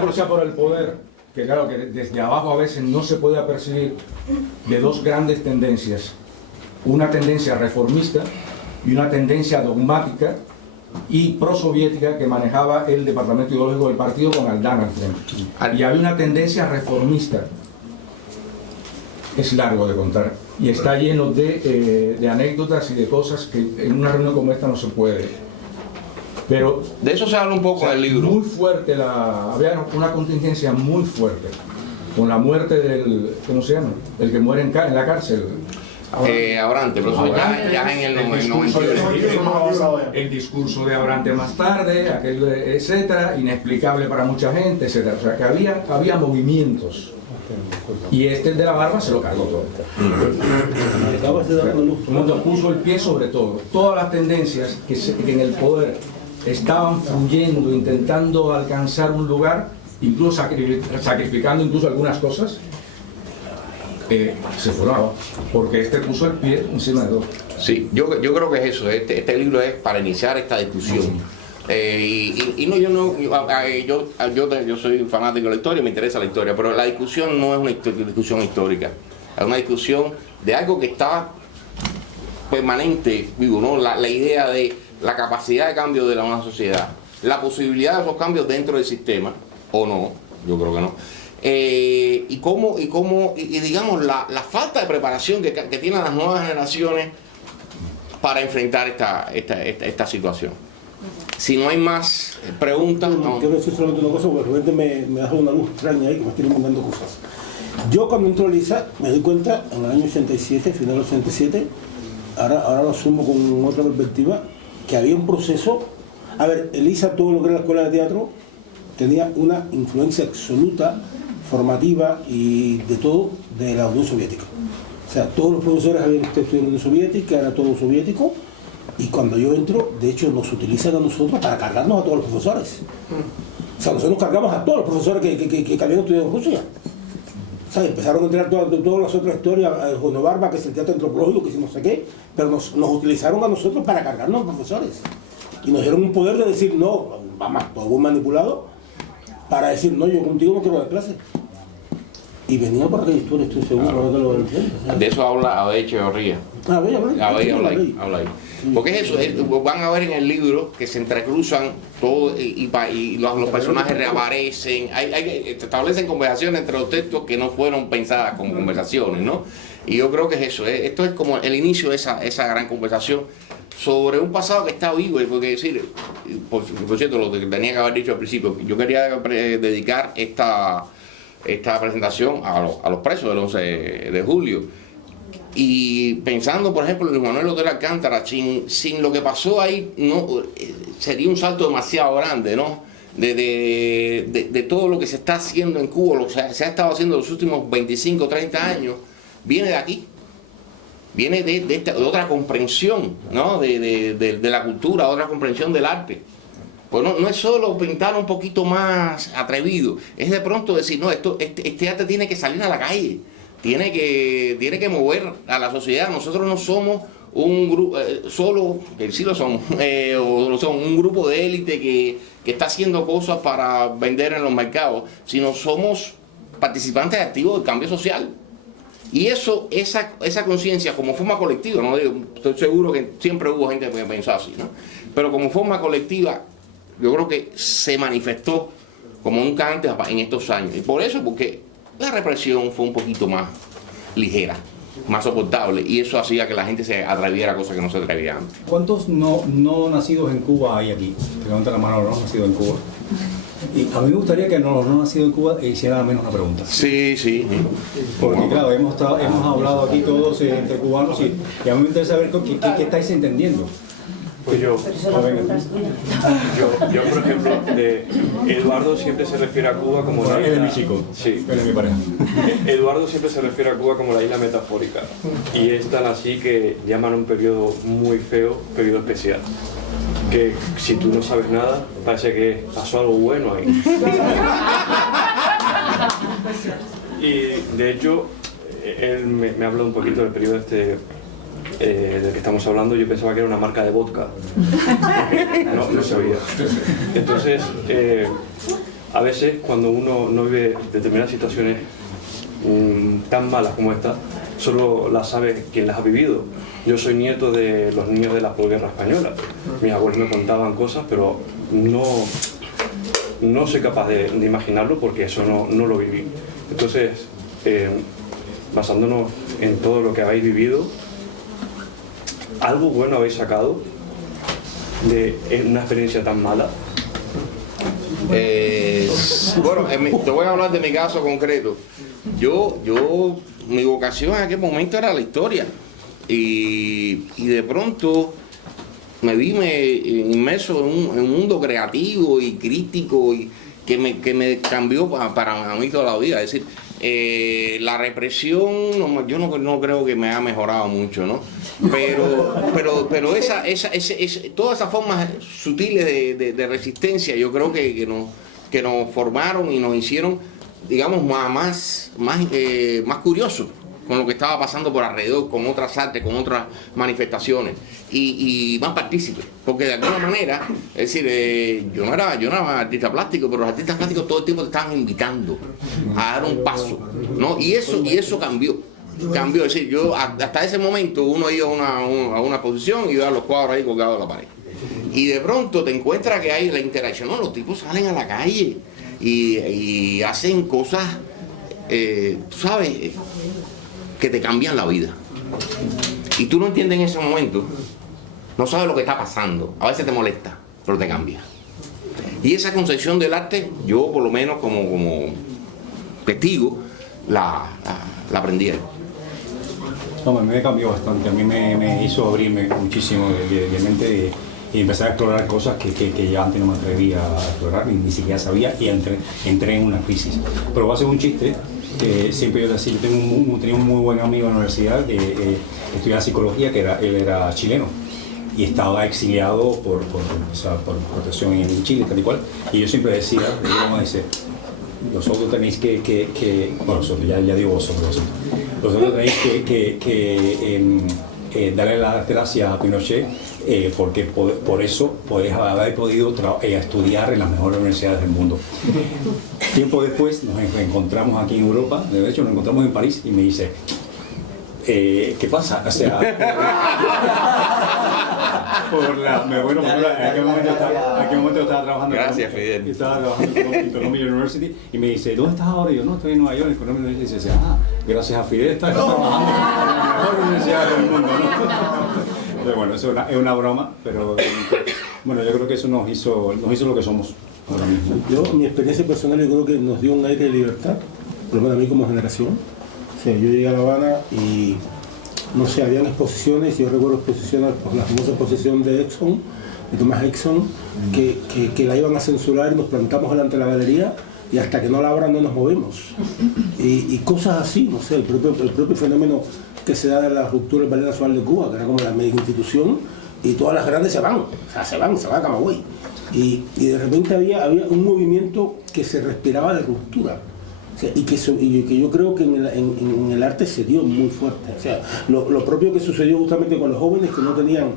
pero sea por el poder, que claro, que desde abajo a veces no se puede apercibir de 2 grandes tendencias. Una tendencia reformista y una tendencia dogmática y prosoviética que manejaba el departamento ideológico del partido con Aldán al frente. Y había una tendencia reformista. Es largo de contar y está lleno de anécdotas y de cosas que en una reunión como esta no se puede. Pero de eso se habla un poco en el libro. Muy fuerte, había una contingencia muy fuerte con la muerte del, ¿cómo se llama? El que muere en la cárcel. Abrante, pero eso ya en el 98. El discurso de Abrante más tarde, etcétera, inexplicable para mucha gente, etcétera. O sea que había movimientos. Y el de la barba se lo cargó todo. El mundo puso el pie sobre todo. Todas las tendencias que en el poder estaban fluyendo, intentando alcanzar un lugar, incluso sacrificando incluso algunas cosas, se formaba, porque este puso el pie encima de todo. Sí, yo creo que es eso. Este libro es para iniciar esta discusión. Yo soy fanático de la historia, me interesa la historia, pero la discusión no es una discusión histórica, es una discusión de algo que está permanente, vivo, ¿no? La idea de la capacidad de cambio de una sociedad, la posibilidad de esos cambios dentro del sistema, o no, yo creo que no. Y digamos la falta de preparación que tienen las nuevas generaciones para enfrentar esta situación. Si no hay más preguntas, no. Quiero decir solamente una cosa, porque de repente me da una luz extraña ahí que me estoy mandando cosas. Yo cuando entro a LISA me doy cuenta, en el año 87, final del 87, ahora lo asumo con otra perspectiva, que había un proceso. A ver, LISA, todo lo que era la escuela de teatro, tenía una influencia absoluta, formativa y de todo, de la Unión Soviética. O sea, todos los profesores habían estudiado en la Unión Soviética, era todo soviético, y cuando yo entro, de hecho, nos utilizan a nosotros para cargarnos a todos los profesores. O sea, nosotros cargamos a todos los profesores que habían estudiado en Rusia. O sea, empezaron a entrar todas las otras historias, Juan Barba, que es el teatro antropológico, que hicimos no sé qué, pero nos utilizaron a nosotros para cargarnos a los profesores. Y nos dieron un poder de decir, no, vamos, todo manipulado, para decir, no, yo contigo no quiero dar clase. Y venía por aquella historia, estoy seguro, claro, que lo entiendo. De eso habla Abel Echeverría. Habla ahí. Porque es eso, van a ver en el libro que se entrecruzan todo y los personajes reaparecen, establecen conversaciones entre los textos que no fueron pensadas como conversaciones, ¿no? Y yo creo que es eso, esto es como el inicio de esa gran conversación sobre un pasado que está vivo, porque decir, por cierto, lo que tenía que haber dicho al principio, yo quería dedicar esta presentación a los presos del 11 de julio. Y pensando, por ejemplo, en Luis Manuel Otero Alcántara, sin lo que pasó ahí, no sería un salto demasiado grande, ¿no? De todo lo que se está haciendo en Cuba, lo que se ha estado haciendo en los últimos 25, 30 años, viene de aquí. Viene de otra comprensión, ¿no? de la cultura, otra comprensión del arte. Pues no es solo pintar un poquito más atrevido, es de pronto decir, no, este arte tiene que salir a la calle, tiene que mover a la sociedad. Nosotros no somos un grupo, solo, que sí lo somos, o no somos un grupo de élite que está haciendo cosas para vender en los mercados, sino somos participantes activos del cambio social. Y esa conciencia como forma colectiva, no digo, estoy seguro que siempre hubo gente que pensó así, ¿no? Pero como forma colectiva, yo creo que se manifestó como nunca antes en estos años. Y por eso, porque la represión fue un poquito más ligera, más soportable, y eso hacía que la gente se atreviera a cosas que no se atrevía antes. ¿Cuántos no nacidos en Cuba hay aquí? Levanta la mano, no nacidos en Cuba. Y a mí me gustaría que los no nacidos en Cuba hicieran al menos una pregunta. Sí. Porque claro, hemos hablado aquí todos entre cubanos y a mí me interesa saber qué estáis entendiendo. Pues yo, por ejemplo, Eduardo siempre se refiere a Cuba como la isla... Él es mi chico, sí. Él es mi pareja. Eduardo siempre se refiere a Cuba como la isla metafórica. Y es tan así que llaman un periodo muy feo, periodo especial. Que si tú no sabes nada, parece que pasó algo bueno ahí. Y de hecho, él me habló un poquito del periodo del que estamos hablando. Yo pensaba que era una marca de vodka. No sabía. Entonces, a veces cuando uno no vive determinadas situaciones tan malas como esta, solo las sabe quien las ha vivido. Yo soy nieto de los niños de la posguerra española. Mis abuelos me contaban cosas, pero no soy capaz de imaginarlo porque eso no lo viví. Entonces, basándonos en todo lo que habéis vivido, ¿algo bueno habéis sacado de una experiencia tan mala? Bueno, te voy a hablar de mi caso concreto. Mi vocación en aquel momento era la historia. Y de pronto me vi inmerso en un mundo creativo y crítico y que me cambió para mí toda la vida. Es decir, la represión yo no creo que me ha mejorado mucho, ¿no? Pero todas esas formas sutiles de resistencia, yo creo que nos formaron y nos hicieron, digamos, más curiosos, con lo que estaba pasando por alrededor, con otras artes, con otras manifestaciones, y más partícipes, porque de alguna manera, es decir, yo no era artista plástico, pero los artistas plásticos todo el tiempo te estaban invitando a dar un paso, ¿no? Y eso cambió, es decir, yo hasta ese momento uno iba a una posición y iba a los cuadros ahí colgados de la pared, y de pronto te encuentras que hay la interacción, no, los tipos salen a la calle y hacen cosas, tú sabes, que te cambian la vida. Y tú no entiendes en ese momento, no sabes lo que está pasando, a veces te molesta, pero te cambia. Y esa concepción del arte, yo por lo menos como testigo, la aprendí. No, me cambió bastante, a mí me hizo abrirme muchísimo de mente y empecé a explorar cosas que ya antes no me atrevía a explorar, ni siquiera sabía, y entré en una crisis. Pero va a ser un chiste, que siempre yo decía, yo tenía un muy buen amigo en la universidad que estudiaba psicología, él era chileno, y estaba exiliado por protección en Chile, tal y cual, y yo siempre decía, vosotros tenéis bueno, vosotros, ya digo vosotros tenéis que darle las gracias a Pinochet, porque por eso podéis haber podido estudiar en las mejores universidades del mundo. Tiempo después nos encontramos aquí en Europa, de hecho nos encontramos en París, y me dice, ¿qué pasa? O sea, ¿en qué momento estaba trabajando? Gracias, Fidel. Estaba trabajando en Columbia University y me dice, ¿dónde estás ahora? Y yo, no, estoy en Nueva York, en Columbia University. Y dice, gracias a Fidel estás trabajando en la mejor universidad del mundo, ¿no? Pero bueno, eso es una broma, pero bueno, yo creo que eso nos hizo lo que somos ahora mismo. Yo, mi experiencia personal, yo creo que nos dio un aire de libertad, por lo menos a mí como generación. O sea, yo llegué a La Habana y, no sé, habían exposiciones, yo recuerdo exposiciones, por la famosa exposición de Exxon, de Thomas Exxon, que la iban a censurar y nos plantamos delante de la galería y hasta que no la abran no nos movemos. Y cosas así, no sé, el propio fenómeno que se da de la ruptura del Ballet Nacional de Cuba, que era como la media institución, y todas las grandes se van a Camagüey. Y de repente había un movimiento que se respiraba de ruptura. O sea, y que yo creo que en el arte se dio muy fuerte. O sea, lo propio que sucedió justamente con los jóvenes que no tenían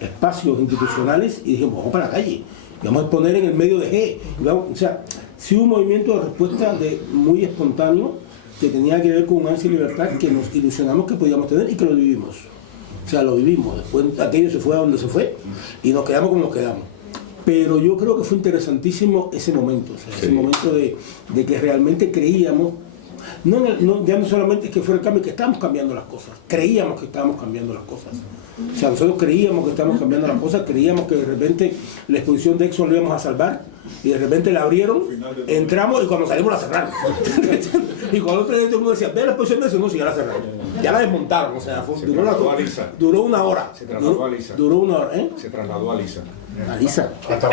espacios institucionales y dijimos, vamos para la calle, y vamos a exponer en el medio de G. O sea, sí hubo un movimiento de respuesta muy espontáneo que tenía que ver con un ansia de libertad que nos ilusionamos que podíamos tener y que lo vivimos. O sea, lo vivimos. Después aquello se fue a donde se fue y nos quedamos como nos quedamos. Pero yo creo que fue interesantísimo ese momento, o sea, ese momento de que realmente creíamos, ya no solamente que fue el cambio, que estábamos cambiando las cosas, creíamos que estábamos cambiando las cosas. O sea, nosotros creíamos que estábamos cambiando las cosas, creíamos que de repente la exposición de Exxon la íbamos a salvar, y de repente la abrieron, entramos y cuando salimos la cerraron. Y cuando otro día uno decía, ve la exposición de Exxon, no, si ya la cerraron. Ya la desmontaron, o sea, duró una hora. Se trasladó a Lisa. Duró una hora, ¿eh? Se trasladó a Lisa. A Lisa. Hasta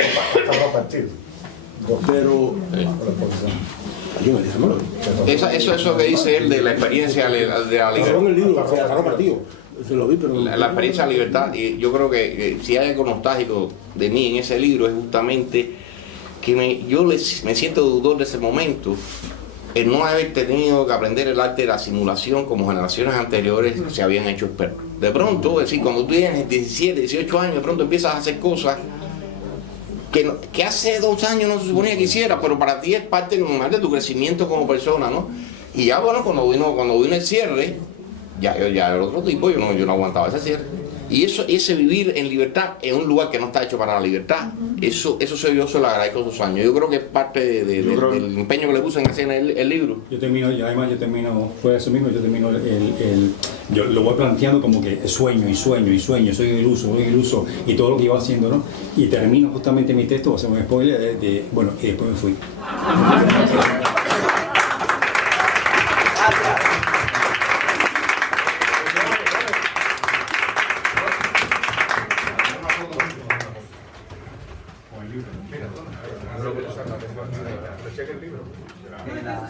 partido. Pero yo en Lisa no lo vi. Eso que dice él de la experiencia de la libertad. En el libro, se agarró partido. Se lo vi, pero la experiencia de la libertad, y yo creo que si hay algo nostálgico de mí en ese libro es justamente que yo me siento deudor de ese momento, el no haber tenido que aprender el arte de la simulación como generaciones anteriores se habían hecho expertos. De pronto, es decir, cuando tú tienes 17, 18 años, de pronto empiezas a hacer cosas que hace 2 años no se suponía que hicieras, pero para ti es parte normal de tu crecimiento como persona, ¿no? Y ya bueno, cuando vino el cierre, ya era otro tipo, yo no aguantaba ese cierre. Y ese vivir en libertad en un lugar que no está hecho para la libertad, eso se lo agradezco esos años. Yo creo que es parte del empeño que le puse en hacer el libro. Yo termino, fue eso mismo, yo lo voy planteando como que sueño, soy iluso, y todo lo que iba haciendo, ¿no? Y termino justamente mi texto, va a ser un spoiler, bueno, y después me fui. En la